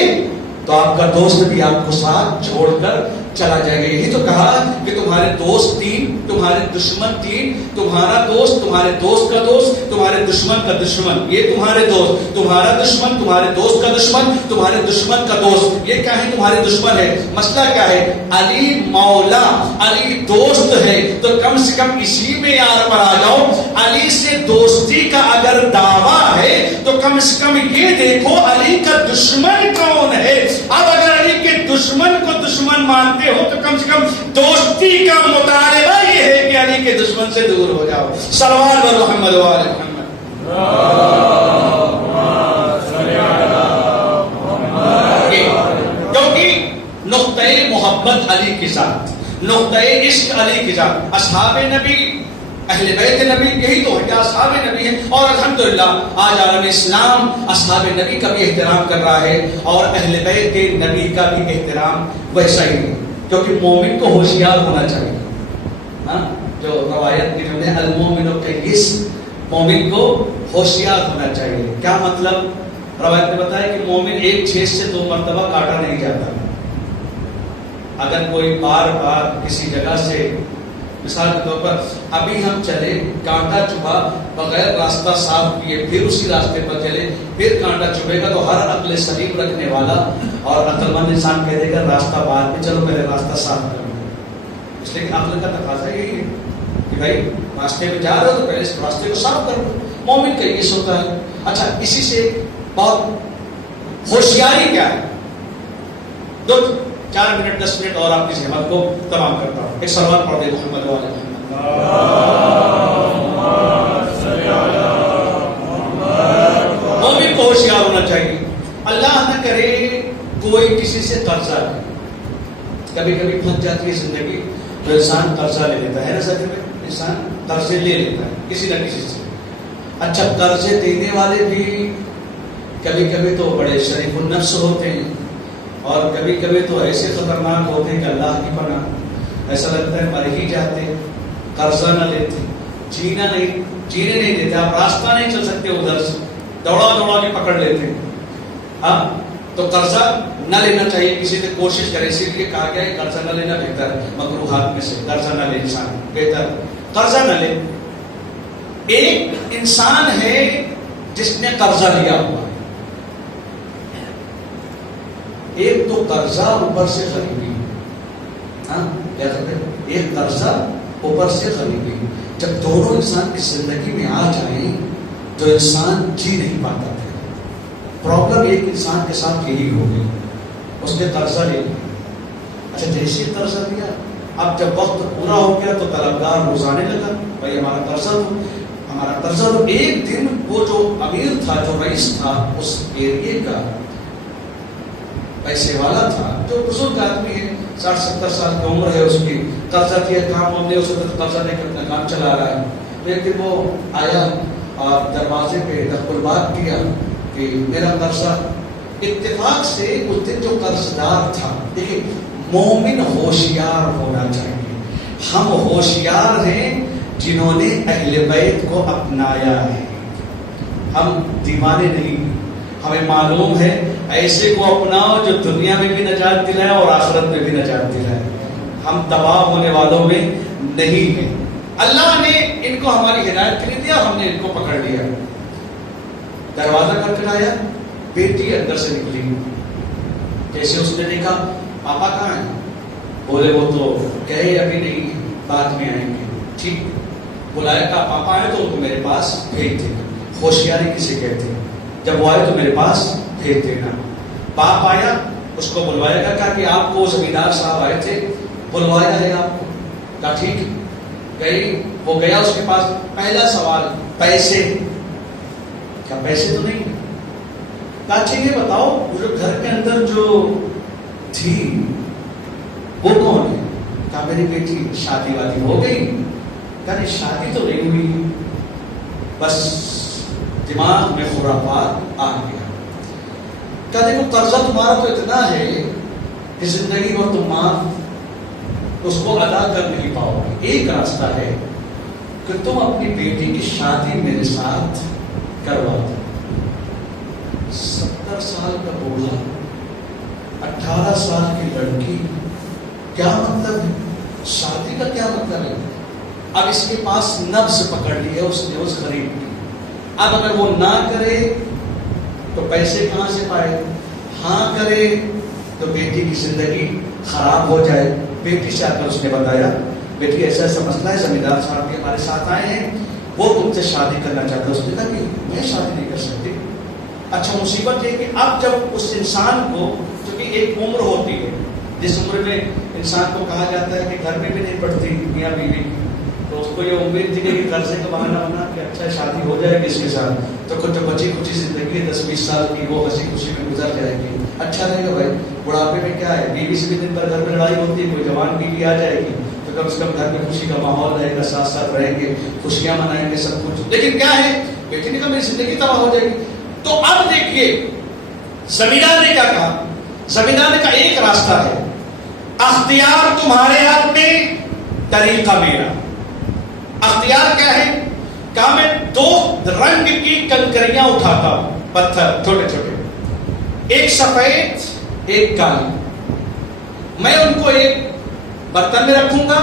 تو آپ کا دوست بھی آپ کو ساتھ چھوڑ کر چلا جائے گا. یہی تو کہا کہ تمہارے دوست تین, تمہارے دشمن تین. تمہارا دوست, تمہارے دوست کا دوست, تمہارے دشمن کا دشمن, یہ تمہارے دوست. تمہارا دشمن, تمہارے دوست کا دشمن, تمہارے دشمن کا دوست, یہ کیا ہے؟ تمہارے دشمن ہے. مسئلہ کیا ہے؟ علی مولا, علی دوست ہے, تو کم سے کم اسی معیار پر آ جاؤ. علی سے دوستی کا اگر دعویٰ ہے تو کم سے کم یہ دیکھو علی کا دشمن کون ہے. اب اگر علی کے دشمن کو دشمن مانتے ہو تو کم سے کم دوستی کا مطالبہ یہ ہے کہ علی کے دشمن سے دور ہو جاؤ. صلوات بر محمد و آل محمد. کیونکہ نقطۂ محبت علی کے ساتھ, نقطۂ عشق علی کے ساتھ. اصحاب نبی, اہل بیت نبی, یہی تو ہے کہ اصحاب نبی ہیں. اور الحمدللہ آج عالم اسلام اصحاب نبی کا بھی احترام کر رہا ہے اور اہل بیت کے نبی کا بھی احترام ویسا ہی ہے. کیونکہ مومن کو ہوشیار ہونا چاہیے. ہاں, جو روایت کی ہم نے المومن القیس, مومن کو ہوشیار ہونا چاہیے. کیا مطلب؟ روایت نے بتایا کہ مومن ایک چھیز سے 2 مرتبہ کاٹا نہیں جاتا. اگر کوئی بار بار کسی جگہ سے, مثال کے طور پر ابھی ہم چلے, کانٹا چبھا, بغیر راستہ صاف کیے پھر اسی راستے پر چلے, پھر کانٹا چبھے گا تو ہر عقل سلیم رکھنے والا اور عقل مند انسان کہہ دے گا راستہ بعد میں, چلو پہلے راستہ صاف کر لیں. اس لیے عقل کا تقاضا یہی ہے کہ بھائی راستے میں جا رہے ہو تو پہلے اس راستے کو صاف کر لو. مومن کا یہ ہوتا ہے. اچھا, اسی سے بہت ہوشیاری کیا ہے, 2-4 منٹ 10 منٹ اور آپ کی زحمت کو تمام کرتا ہوں. ایک صلوات پڑھ دے محمد والے محمد. مومن کو ہوشیار ہونا چاہیے. اللہ نہ کرے کوئی کسی سے قرضہ لے. کبھی کبھی پھنس جاتی ہے زندگی تو انسان قرضہ لے لیتا ہے نا. سچ میں انسان قرضے لے لیتا ہے کسی نہ کسی سے. اچھا, قرضے دینے والے بھی کبھی کبھی تو بڑے شریف النفس ہوتے ہیں اور کبھی کبھی تو ایسے خطرناک ہوتے ہیں کہ اللہ کی پناہ, ایسا لگتا ہے مر ہی جاتے. قرضہ نہ لیتے, جینے نہیں دیتے, آپ راستہ نہیں چل سکتے ادھر سے, دوڑا کے پکڑ لیتے. ہاں, تو قرضہ نہ لینا چاہیے. کسی سے کوشش کرے, اسی لیے کہا گیا ہے قرضہ نہ لینا بہتر ہے. مکروہات میں سے قرضہ نہ لے انسان, بہتر قرضہ نہ لے. ایک انسان ہے جس نے قرضہ لیا ہوا ہے, ایک تو قرضہ اوپر سے غریبی. ہاں, ایک قرضہ اوپر سے غریبی. جب دونوں انسان کی زندگی میں آ جائیں تو انسان جی نہیں پاتا تھا. پرابلم ایک انسان کے ساتھ یہی ہو گئی, اس نے قرضہ لے لیا. اچھا, جیسے قرضہ لیا, اب جب وقت پورا ہو گیا تو طلبگار روزانے لگا, بھائی ہمارا قرضہ تو ایک دن وہ جو امیر تھا, جو رئیس تھا اس ایریے کا, پیسے والا تھا, جو بزرگ آدمی ہے, 60-70 سال کی عمر ہے اس کی, قرضہ کیا کام ہم نے, اس وقت قرضہ لے کر اپنا کام چلا رہا ہے. ایک دن وہ آیا اور دروازے پہ دخل الباب کیا کہ میرا قرضہ. اتفاق سے اس دن جو قرض دار تھا, دیکھیں مومن ہوشیار ہونا چاہیے. ہم ہوشیار ہیں جنہوں نے اہل بیت کو اپنایا ہے. ہم دیوانے نہیں ہیں. ہمیں معلوم ہے ایسے کو اپناؤ جو دنیا میں بھی نجات دلائے اور آخرت میں بھی نجات دلائے. ہم تباہ ہونے والوں میں نہیں ہیں. اللہ نے ان کو ہماری ہدایت کے لیے دیا, ہم نے ان کو پکڑ لیا. دروازہ کھٹکھٹایا, بیٹی اندر سے نکلی. جیسے اس نے دیکھا پاپا کہاں ہیں, بولے وہ تو کہے ابھی نہیں, بعد میں آئیں گے. ٹھیک, بلایا کہا پاپا آئے تو ان کو میرے پاس بھیج دینا. ہوشیاری کسے کہتے ہیں, جب وہ آئے تو میرے پاس بھیج دینا. باپ آیا, اس کو بلوایا گا, کہا کہ آپ کو زمیندار صاحب آئے تھے, بلوایا ہے آپ کو. کہا ٹھیک, گئی, وہ گیا اس کے پاس. پہلا سوال پیسے, کیا پیسے تو نہیں. کہا اچھا یہ بتاؤ وہ جو گھر کے اندر جو تھی وہ کون ہے. کہا میری بیٹی, شادی وادی ہو گئی. کہا نہیں شادی تو نہیں ہوئی, بس دماغ میں خرافات آ گیا. کہا دیکھو قرضہ تمہارا تو اتنا ہے کہ زندگی بھر تم اس کو ادا کر نہیں پاؤ گے. ایک راستہ ہے کہ تم اپنی بیٹی کی شادی میرے ساتھ کروا دو. 70 سال کا بوڑھا, 18 سال کی لڑکی, کیا مطلب ہے شادی کا, کیا مطلب ہے. اب اس کے پاس نبض پکڑ لی ہے, اس نے اس غریب کی. اب اگر وہ نہ کرے تو پیسے کہاں سے پائے, ہاں کرے تو بیٹی کی زندگی خراب ہو جائے. بیٹی سے آ کر اس نے بتایا بیٹی ایسا ایسا مسئلہ ہے, زمیندار صاحب بھی ہمارے ساتھ آئے ہیں, وہ تم سے شادی کرنا چاہتا ہے. اس نے کہا کہ میں شادی نہیں کر سکتی. اچھا مصیبت یہ کہ اب جب اس انسان کو, کیونکہ ایک عمر ہوتی ہے جس عمر میں انسان کو کہا جاتا ہے کہ گھر میں بھی نہیں پڑتی میاں بیوی, تو اس کو یہ امید تھی کہ قرضے کا بہانہ بنا کہ اچھا شادی ہو جائے گی اس کے ساتھ, تو کچھ بچی کچھ زندگی ہے 10-20 سال کی, وہ ہنسی خوشی میں گزر جائے گی. اچھا رہے گا بھائی. بڑھاپے میں کیا ہے, بیوی سے بھی دن بھر گھر میں لڑائی ہوتی ہے, کوئی جوان بیوی آ جائے گی تو کم سے کم گھر میں خوشی کا ماحول رہے گا, ساتھ ساتھ رہیں گے, خوشیاں منائیں گے, سب کچھ. لیکن کیا ہے, بیٹی نے کہا میری زندگی تباہ ہو جائے گی. تو اب دیکھیے زمیندار نے کیا کہا. زمیندار نے کہا ایک راستہ ہے, اختیار تمہارے ہاتھ میں, طریقہ میرا. اختیار کیا ہے, کہا میں 2 رنگ کی کنکریاں اٹھاتا ہوں, پتھر چھوٹے چھوٹے, ایک سفید ایک کالی. میں ان کو ایک برتن میں رکھوں گا.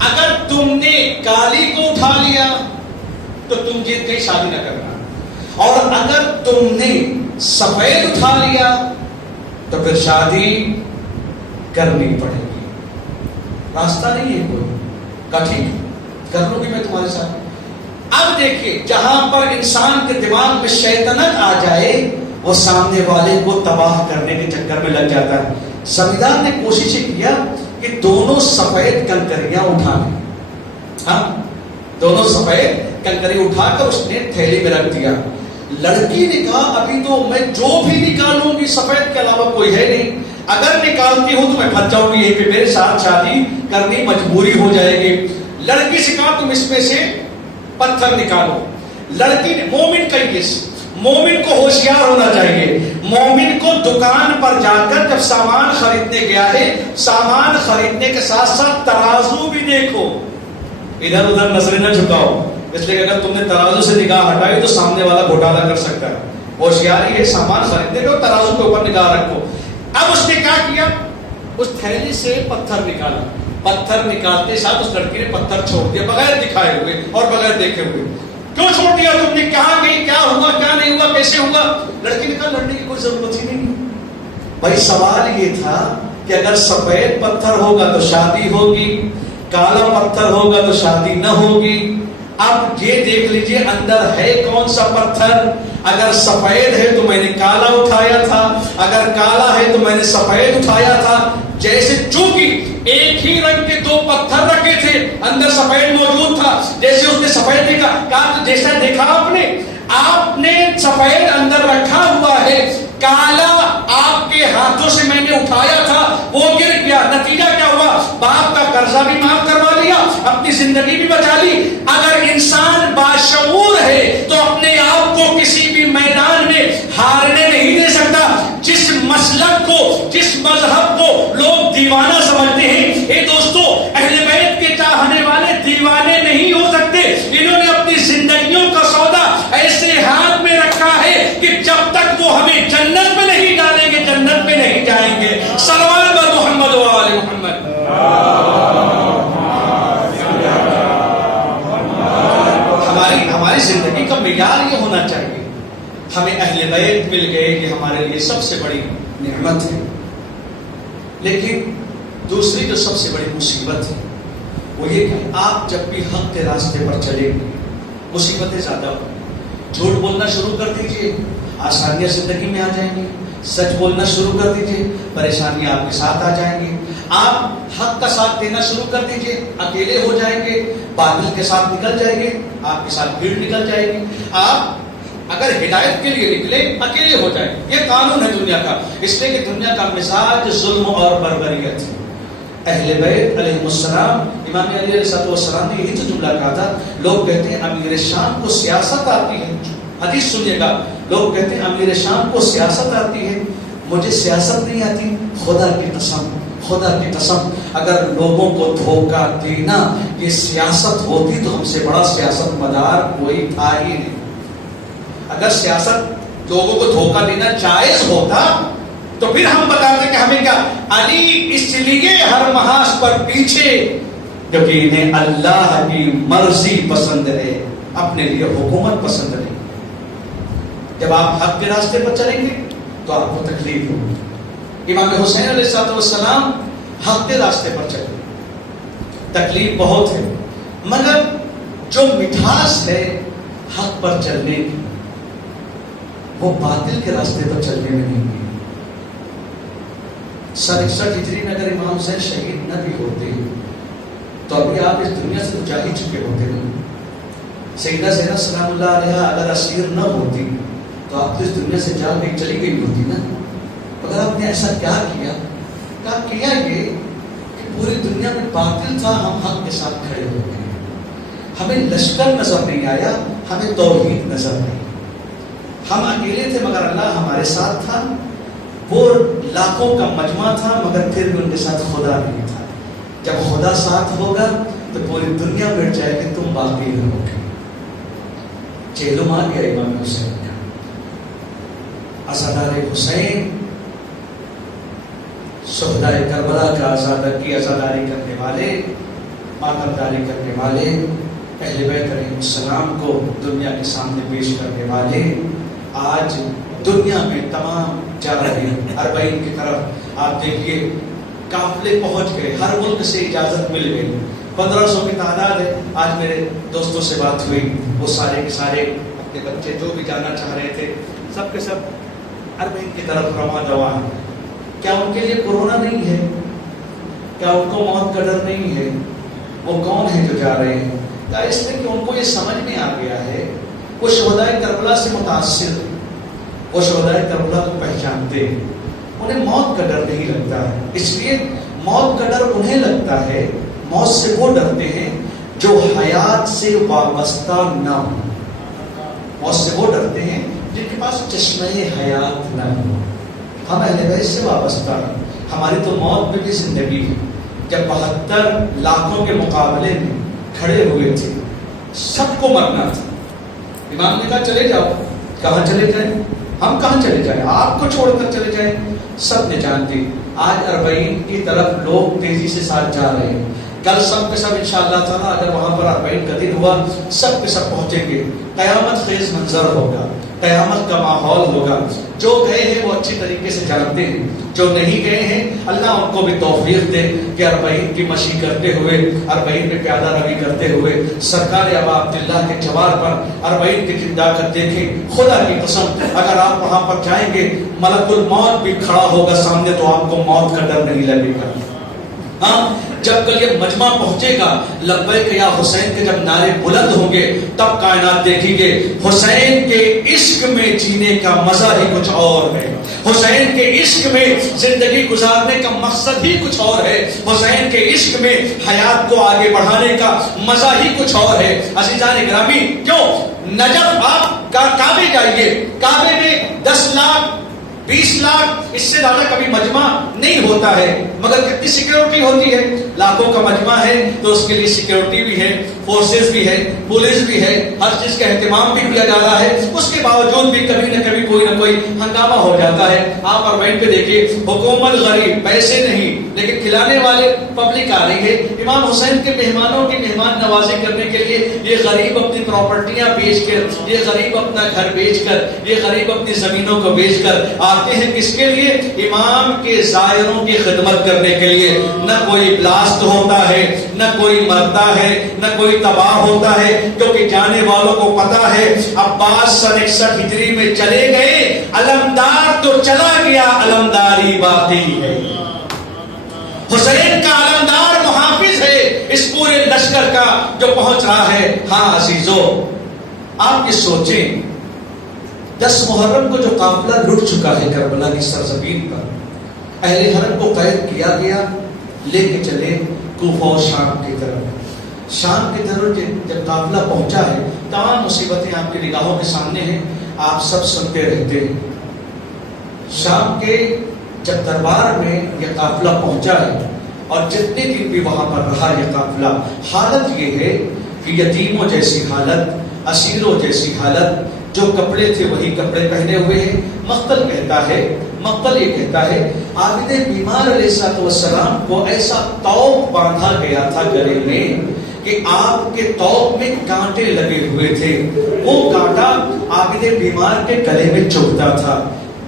اگر تم نے کالی کو اٹھا لیا تو تم جیت گئی, شادی نہ کرنا. اور اگر تم نے سفید اٹھا لیا تو پھر شادی کرنی پڑے گی. راستہ نہیں ہے کوئی. کہا ٹھیک کر لوں گی میں تمہارے ساتھ. اب دیکھیے جہاں پر انسان کے دماغ میں شیطنت آ جائے وہ سامنے والے کو تباہ کرنے کے چکر میں لگ جاتا ہے. زمیندار نے کوشش کیا کہ دونوں سفید کنکریاں اٹھا لیں. ہاں, دونوں سفید کنکری اٹھا کر اس نے تھیلی میں رکھ دیا. لڑکی نے کہا ابھی تو میں جو بھی نکالوں گی سفید کے علاوہ کوئی ہے نہیں, اگر نکالتی ہوں تو میں پھنس جاؤں گی, یہیں پہ میرے ساتھ شادی کرنی مجبوری ہو جائے گی. لڑکی سے کہا تم اس میں سے پتھر نکالو. لڑکی نے, مومن کا کس, مومن کو ہوشیار ہونا چاہیے. مومن کو دکان پر جا کر جب سامان خریدنے گیا ہے, سامان خریدنے کے ساتھ ساتھ ترازو بھی دیکھو, ادھر ادھر نظریں نہ جھکاؤ. اس لیے اگر تم نے ترازو سے نگاہ ہٹائی تو سامنے والا گھوٹالا کر سکتا ہے. ہوشیاری ہے, سامان خریدنے کو ترازو کے اوپر نگاہ رکھو. اب اس نے کیا کیا, اس تھیلی سے پتھر نکالا. پتھر نکالتے ساتھ اس لڑکی نے پتھر چھوڑ دیا بغیر دکھائے ہوئے اور بغیر دیکھے ہوئے. کیوں چھوڑ دیا تم نے, کہاں گئی, کیا ہوا, کیا نہیں ہوا, کیسے ہوا. لڑکی نے کہا لڑنے کی کوئی ضرورت ہی نہیں. بھائی سوال یہ تھا کہ اگر سفید پتھر ہوگا تو شادی ہوگی, کالا پتھر ہوگا تو شادی نہ ہوگی. اب یہ دیکھ لیجئے اندر ہے کون سا پتھر. اگر سفید ہے تو میں نے کالا اٹھایا تھا, اگر کالا ہے تو میں نے سفید اٹھایا تھا. جیسے چونکہ ایک ہی رنگ کے 2 پتھر رکھے تھے, اندر سفید موجود تھا. جیسے اس نے سفید دیکھا, کہا جیسا دیکھا آپ نے سفید اندر رکھا ہوا ہے, کالا آپ کے ہاتھوں سے میں نے اٹھایا تھا, وہ گر گیا. نتیجہ کیا ہوا, باپ کا قرضہ بھی معاف کروا لیا, اپنی زندگی بھی بچا لی. اگر انسان باشعور ہے تو اپنے آپ کو کسی بھی میدان میں ہارنے نہیں دے سکتا. جس مسلک کو, جس مذہب کو لوگ دیوانہ اہل بیت مل گئے، یہ ہمارے لیے سب سے بڑی نعمت ہے. لیکن دوسری جو سب سے بڑی مصیبت ہے وہ یہ کہ آپ جب بھی حق کے راستے پر چلیں گے مصیبتیں زیادہ ہوں. جھوٹ بولنا شروع کر دیجئے، آسانیاں زندگی میں آ جائیں گی. سچ بولنا شروع کر دیجئے، پریشانیاں آپ کے ساتھ آ جائیں گی. آپ حق کا ساتھ دینا شروع کر دیجئے، اکیلے ہو جائیں گے، باطل کے ساتھ نکل جائیں گے، آپ کے ساتھ بھیڑ نکل جائے گی. آپ اگر ہدایت کے لیے نکلے اکیلے ہو جائیں. یہ قانون ہے دنیا کا، اس لیے کہ دنیا کا مزاج ظلم اور بربریت ہے. اہل بیت علیہ السلام، امام علی علیہ السلام نے یہی تو جملہ کہا تھا. لوگ کہتے ہیں امیر شام کو سیاست آتی ہے. حدیث سنیے گا، لوگ کہتے ہیں امیر شام کو سیاست آتی ہے. مجھے سیاست نہیں آتی. خدا کی قسم، خدا کی قسم، اگر لوگوں کو دھوکہ دینا یہ سیاست ہوتی تو ہم سے بڑا سیاست مدار کوئی تھا ہی نہیں. اگر سیاست لوگوں کو دھوکہ دینا جائز ہوتا تو پھر ہم بتاتے کہ ہمیں کیا، علی اس لیے ہر محاذ پر پیچھے کیونکہ انہیں اللہ کی مرضی پسند ہے، اپنے لیے حکومت پسند نہیں. جب آپ حق کے راستے پر چلیں گے تو آپ کو تکلیف ہوگی. امام حسین علیہ السلام حق کے راستے پر چلے، تکلیف بہت ہے، مگر جو مٹھاس ہے حق پر چلنے کی وہ باطل کے راستے پر چلنے میں نہیں ہے. 61 ہجری میں اگر امام حسین شہید نہ بھی ہوتے تو ابھی آپ اس دنیا سے جا ہی چکے ہوتے نہیں. سیدہ زینب سلام اللہ علیہ اگر اسیر نہ ہوتی تو آپ اس دنیا سے جا کے چلی گئی ہوتی نا. مگر آپ نے ایسا کیا کیا یہ کہ پوری دنیا میں باطل تھا، ہم حق کے ساتھ کھڑے ہو گئے. ہمیں لشکر نظر نہیں آیا، ہمیں توحید نظر نہیں. ہم اکیلے تھے مگر اللہ ہمارے ساتھ تھا. وہ لاکھوں کا مجمع تھا مگر پھر بھی ان کے ساتھ خدا نہیں تھا. جب خدا ساتھ ہوگا تو پوری دنیا مٹ جائے گی، تم باقی رہو گے. جیلوں آ گیا امام حسین کا. عزادار حسین، شہدائے کربلا کا کی عزاداری کرنے والے، ماتمداری کرنے والے، اہل بیت علیہ السلام کو دنیا کے سامنے پیش کرنے والے آج دنیا میں تمام جا رہے ہیں. 40 کی طرف آپ دیکھیے قافلے پہنچ گئے، ہر ملک سے اجازت مل گئی. 1500 کی تعداد ہے. آج میرے دوستوں سے بات ہوئی، وہ سارے کے سارے اپنے بچے جو بھی جانا چاہ رہے تھے سب کے سب 40 کی طرف رواں دوا ہے. کیا ان کے لیے کورونا نہیں ہے؟ کیا ان کو موت کا ڈر نہیں ہے؟ وہ کون ہیں جو جا رہے ہیں؟ کیا اس لیے کہ ان کو یہ سمجھ میں آ گیا ہے وہ شہدائے کربلا سے متاثر ہیں، وہ شہدائے کربلا کو پہچانتے ہیں، انہیں موت کا ڈر نہیں لگتا ہے. اس لیے موت کا ڈر انہیں لگتا ہے، موت سے وہ ڈرتے ہیں جو حیات سے وابستہ نہ ہو. موت سے وہ ڈرتے ہیں جن کے پاس چشمہ حیات نہ ہو. ہم اہل بیت سے وابستہ ہیں، ہماری تو موت میں بھی زندگی ہے. جب 72 لاکھوں کے مقابلے میں کھڑے ہوئے تھے، سب کو مرنا تھا. امام نے کہا چلے جاؤ. کہاں چلے جائیں؟ ہم کہاں چلے جائیں؟ آپ کو چھوڑ کر چلے جائیں. سب نے جان دی. آج 40 کی طرف لوگ تیزی سے ساتھ جا رہے ہیں. کل سب کے سب انشاءاللہ تعالیٰ اگر وہاں پر 40 کا دن ہوا سب کے سب پہنچیں گے. قیامت خیز منظر ہوگا، قیامت کا ماحول ہوگا. جو گئے ہیں وہ اچھی طریقے سے جانتے ہیں، جو نہیں گئے ہیں اللہ ان کو بھی توفیق دے کہ 40 کی مشی کرتے ہوئے، 40 میں پیادہ روی کرتے ہوئے سرکار ابا عبداللہ کے جوار پر 40 کی زندہ کر دیکھیں. خدا کی قسم اگر آپ وہاں پر جائیں گے ملک الموت بھی کھڑا ہوگا سامنے تو آپ کو موت کا ڈر نہیں لگے گا. ہاں جب کل یہ مجمع پہنچے گا لبیک یا حسین کے جب نعرے بلند ہوں گے تب کائنات دیکھیں گے حسین کے عشق میں جینے کا مزہ ہی کچھ اور ہے. حسین کے عشق میں زندگی گزارنے کا مقصد ہی کچھ اور ہے. حسین کے عشق میں حیات کو آگے بڑھانے کا مزہ ہی کچھ اور ہے. عزیزان گرامی، کیوں نجف آپ کعبے جائیے، کعبے میں 10 لاکھ 20 لاکھ اس سے زیادہ کبھی مجمع نہیں ہوتا ہے، مگر کتنی سیکیورٹی ہوتی ہے. لاکھوں کا مجمع ہے تو اس کے لیے سیکیورٹی بھی ہے، فورسز بھی ہے، پولیس بھی ہے، ہر چیز کا اہتمام بھی کیا جا رہا ہے. اس کے باوجود بھی کبھی نہ کبھی کوئی نہ کوئی ہنگامہ ہو جاتا ہے. آپ 40 پہ دیکھیے، حکومت غریب، پیسے نہیں لیکن کھلانے والے پبلک آ رہی ہے امام حسین کے مہمانوں کی مہمان نوازی کرنے کے لیے. یہ غریب اپنی پراپرٹیاں بیچ کر, یہ غریب اپنا گھر بیچ کر, یہ غریب اپنی زمینوں کو بیچ کر آتے ہیں. کس کے لیے؟ امام کے زائروں کی خدمت کرنے کے لیے. نہ کوئی بلاسٹ ہوتا ہے, نہ کوئی مرتا ہے, نہ کوئی تباہ ہوتا ہے, کیونکہ جانے والوں کو پتا ہے عباس سن 61 ہجری میں چلے گئے, علمدار تو چلا گیا, علمداری باقی ہے. حسین کا علمدار محافظ ہے اس پورے لشکر کا جو پہنچ رہا ہے. ہاں عزیزو, آپ یہ سوچیں 10 محرم کو جو قافلہ لٹ چکا ہے کربلا کی سرزمین پر, اہل حرم کو قید کیا گیا, لے کے چلے کوفہ و شام کی طرف. شام کی طرف جب قافلہ پہنچا ہے, تمام مصیبتیں آپ کی نگاہوں کے سامنے ہیں, آپ سب سنتے رہتے ہیں. شام کے جب دربار میں یہ قافلہ پہنچا ہے اور جتنے دن بھی وہاں پر رہا یہ قافلہ, حالت یہ ہے کہ یتیموں جیسی حالت, اسیروں جیسی حالت, جو کپڑے تھے وہی کپڑے پہنے ہوئے ہیں. مقتل یہ کہتا ہے عابد بیمار علیہ السلام کو ایسا توق باندھا گیا تھا گلے میں کہ آپ کے توق میں کانٹے لگے ہوئے تھے. وہ کانٹا عابد بیمار کے گلے میں چبھتا تھا.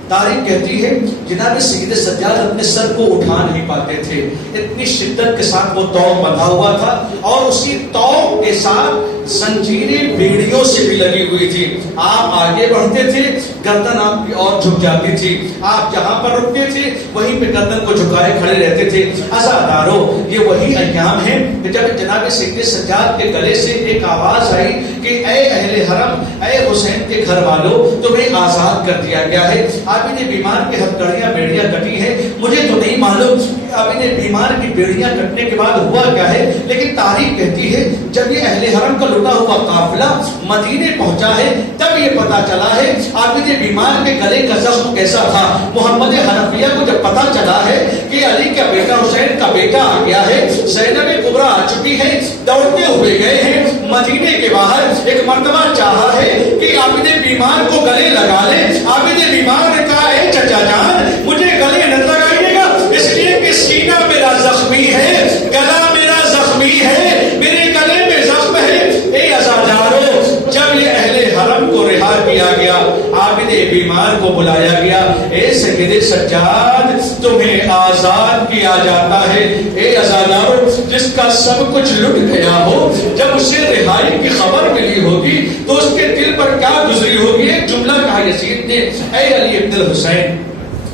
تاریخ کہتی ہے جناب سید سجاد اپنے سر کو اٹھا نہیں پاتے تھے, اتنی شدت کے ساتھ وہ توق بندھا ہوا تھا, اور اسی توق کے ساتھ زنجیریں بیڑیوں سے بھی لگی ہوئی تھی. آپ آگے بڑھتے تھے, گردن آپ کی اور جھک جاتی تھی. آپ جہاں پر رکتے تھے وہیں پہ گردن کو جھکائے کھڑے رہتے تھے. عزادارو, یہ وہی ایام ہیں کہ جب جناب سید سجاد کے گلے سے ایک آواز آئی کہ اے اہل حرم, اے حسین کے گھر والوں, تمہیں آزاد کر دیا گیا ہے. عابد بیمار کے ہتھکڑیاں بیڑیاں کٹی ہیں, مجھے تو نہیں معلوم عابد بیمار کی بیڑیاں کٹنے کے بعد ہوا کیا ہے, لیکن تاریخ کہتی ہے جب یہ اہل حرم کا لٹا ہوا قافلہ مدینے پہنچا ہے تب یہ پتا چلا ہے عابد بیمار کے گلے کا زخم کیسا تھا. محمد حنفیہ کو جب پتا چلا ہے کہ علی کا بیٹا حسین کا بیٹا آ گیا ہے, زینب کبریٰ آ چکی ہے, دوڑتے ہوئے گئے ہیں مدینے کے باہر. ایک مرتبہ چاہا ہے کہ عابد بیمار کو گلے لگا لے. عابد بیمار نے کہا اے چچا جان, مجھے گلے نہ لگائیے گا, اس لیے کہ سینہ میرا زخمی ہے, گلا میرا زخمی ہے, میرے گلے میں زخم ہے. اے عزادارو, جب یہ اہل حرم کو رہا کیا گیا, عابد بیمار کو بلایا گیا, اے سید سجاد تمہیں آزاد کیا جاتا ہے. اے عزادارو, جس کا سب کچھ لٹ گیا ہو, جب اسے رہائی کی خبر ملی ہوگی تو اس کے دل پر کیا گزری ہوگی. ایک جملہ کہا یزید نے, اے علی ابن الحسین,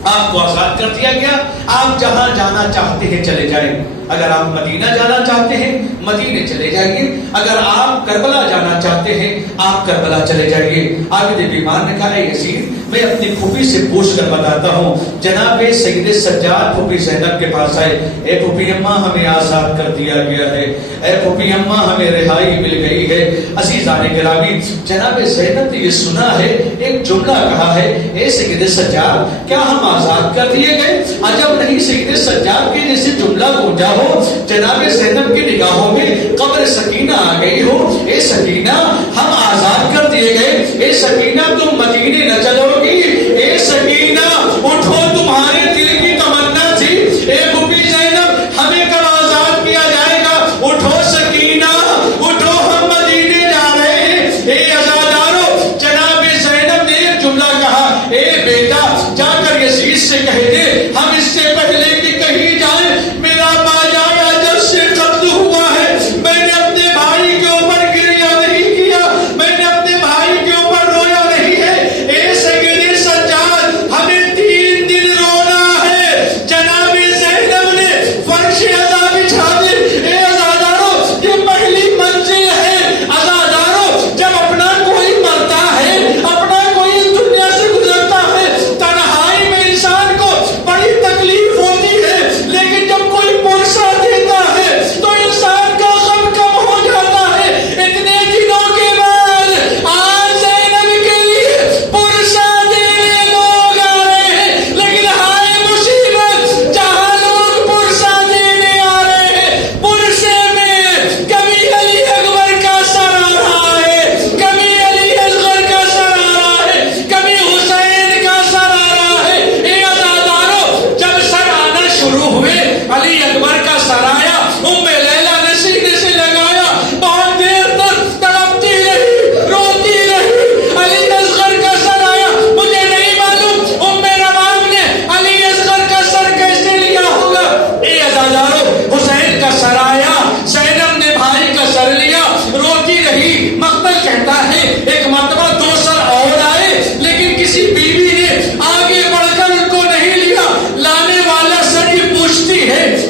آپ کو آزاد کر دیا گیا, آپ جہاں جانا چاہتے ہیں چلے جائیں. اگر آپ مدینہ جانا چاہتے ہیں مدینے چلے جائیے, اگر آپ کربلا جانا چاہتے ہیں آپ کربلا چلے جائیے. عابد بیمار نے کہا اے یزید, میں اپنی پھوپھی سے پوچھ کر بتاتا ہوں. جناب سید سجاد پھوپھی زینب کے پاس آئے, اے پھوپھی اماں ہمیں آزاد کر دیا گیا ہے, اے پھوپھی اماں ہمیں رہائی مل گئی ہے. عزیزان گرامی, جناب زینب نے یہ سنا ہے, ایک جملہ کہا ہے, اے سید سجاد کیا ہم آزاد کر دیے گئے؟ عجب نہیں سید سجاد کے جیسے جملہ گونجا ہو, جناب زینب کی نگاہوں میں قبر سکینہ آ گئی ہو. اے سکینہ, ہم آزاد کر دیے گئے. اے سکینہ, تم مدینے نہ چلو گی. اے سکینہ اٹھو, تمہارے دل کی تمنا تھی. اے پھوپھی زینب, ہمیں کب آزاد کیا جائے گا؟ اٹھو سکینہ, اٹھو, ہم مدینے جا رہے ہیں. اے عزادارو, جناب زینب نے ایک جملہ کہا, اے بیٹا جا کر یزید سے کہہ دے ہم اس سے پہلے کہ کہیں جائیں میرا باجائی اجل سے قتل ہوا ہے. میں نے اپنے بھائی کے اوپر گریہ نہیں کیا, میں نے اپنے بھائی کے اوپر رویا نہیں ہے. اے سید سجاد, ہمیں 3 دن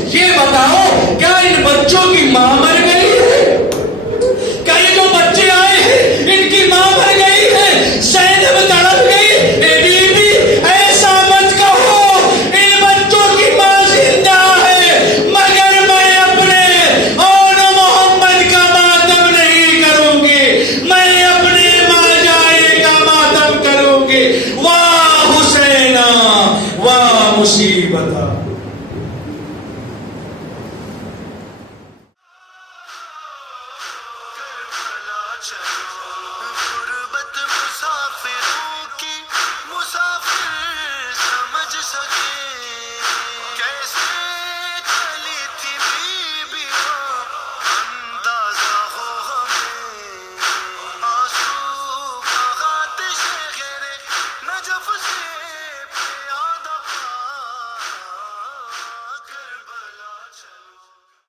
یہ بتاؤ کیا ان بچوں کی ماں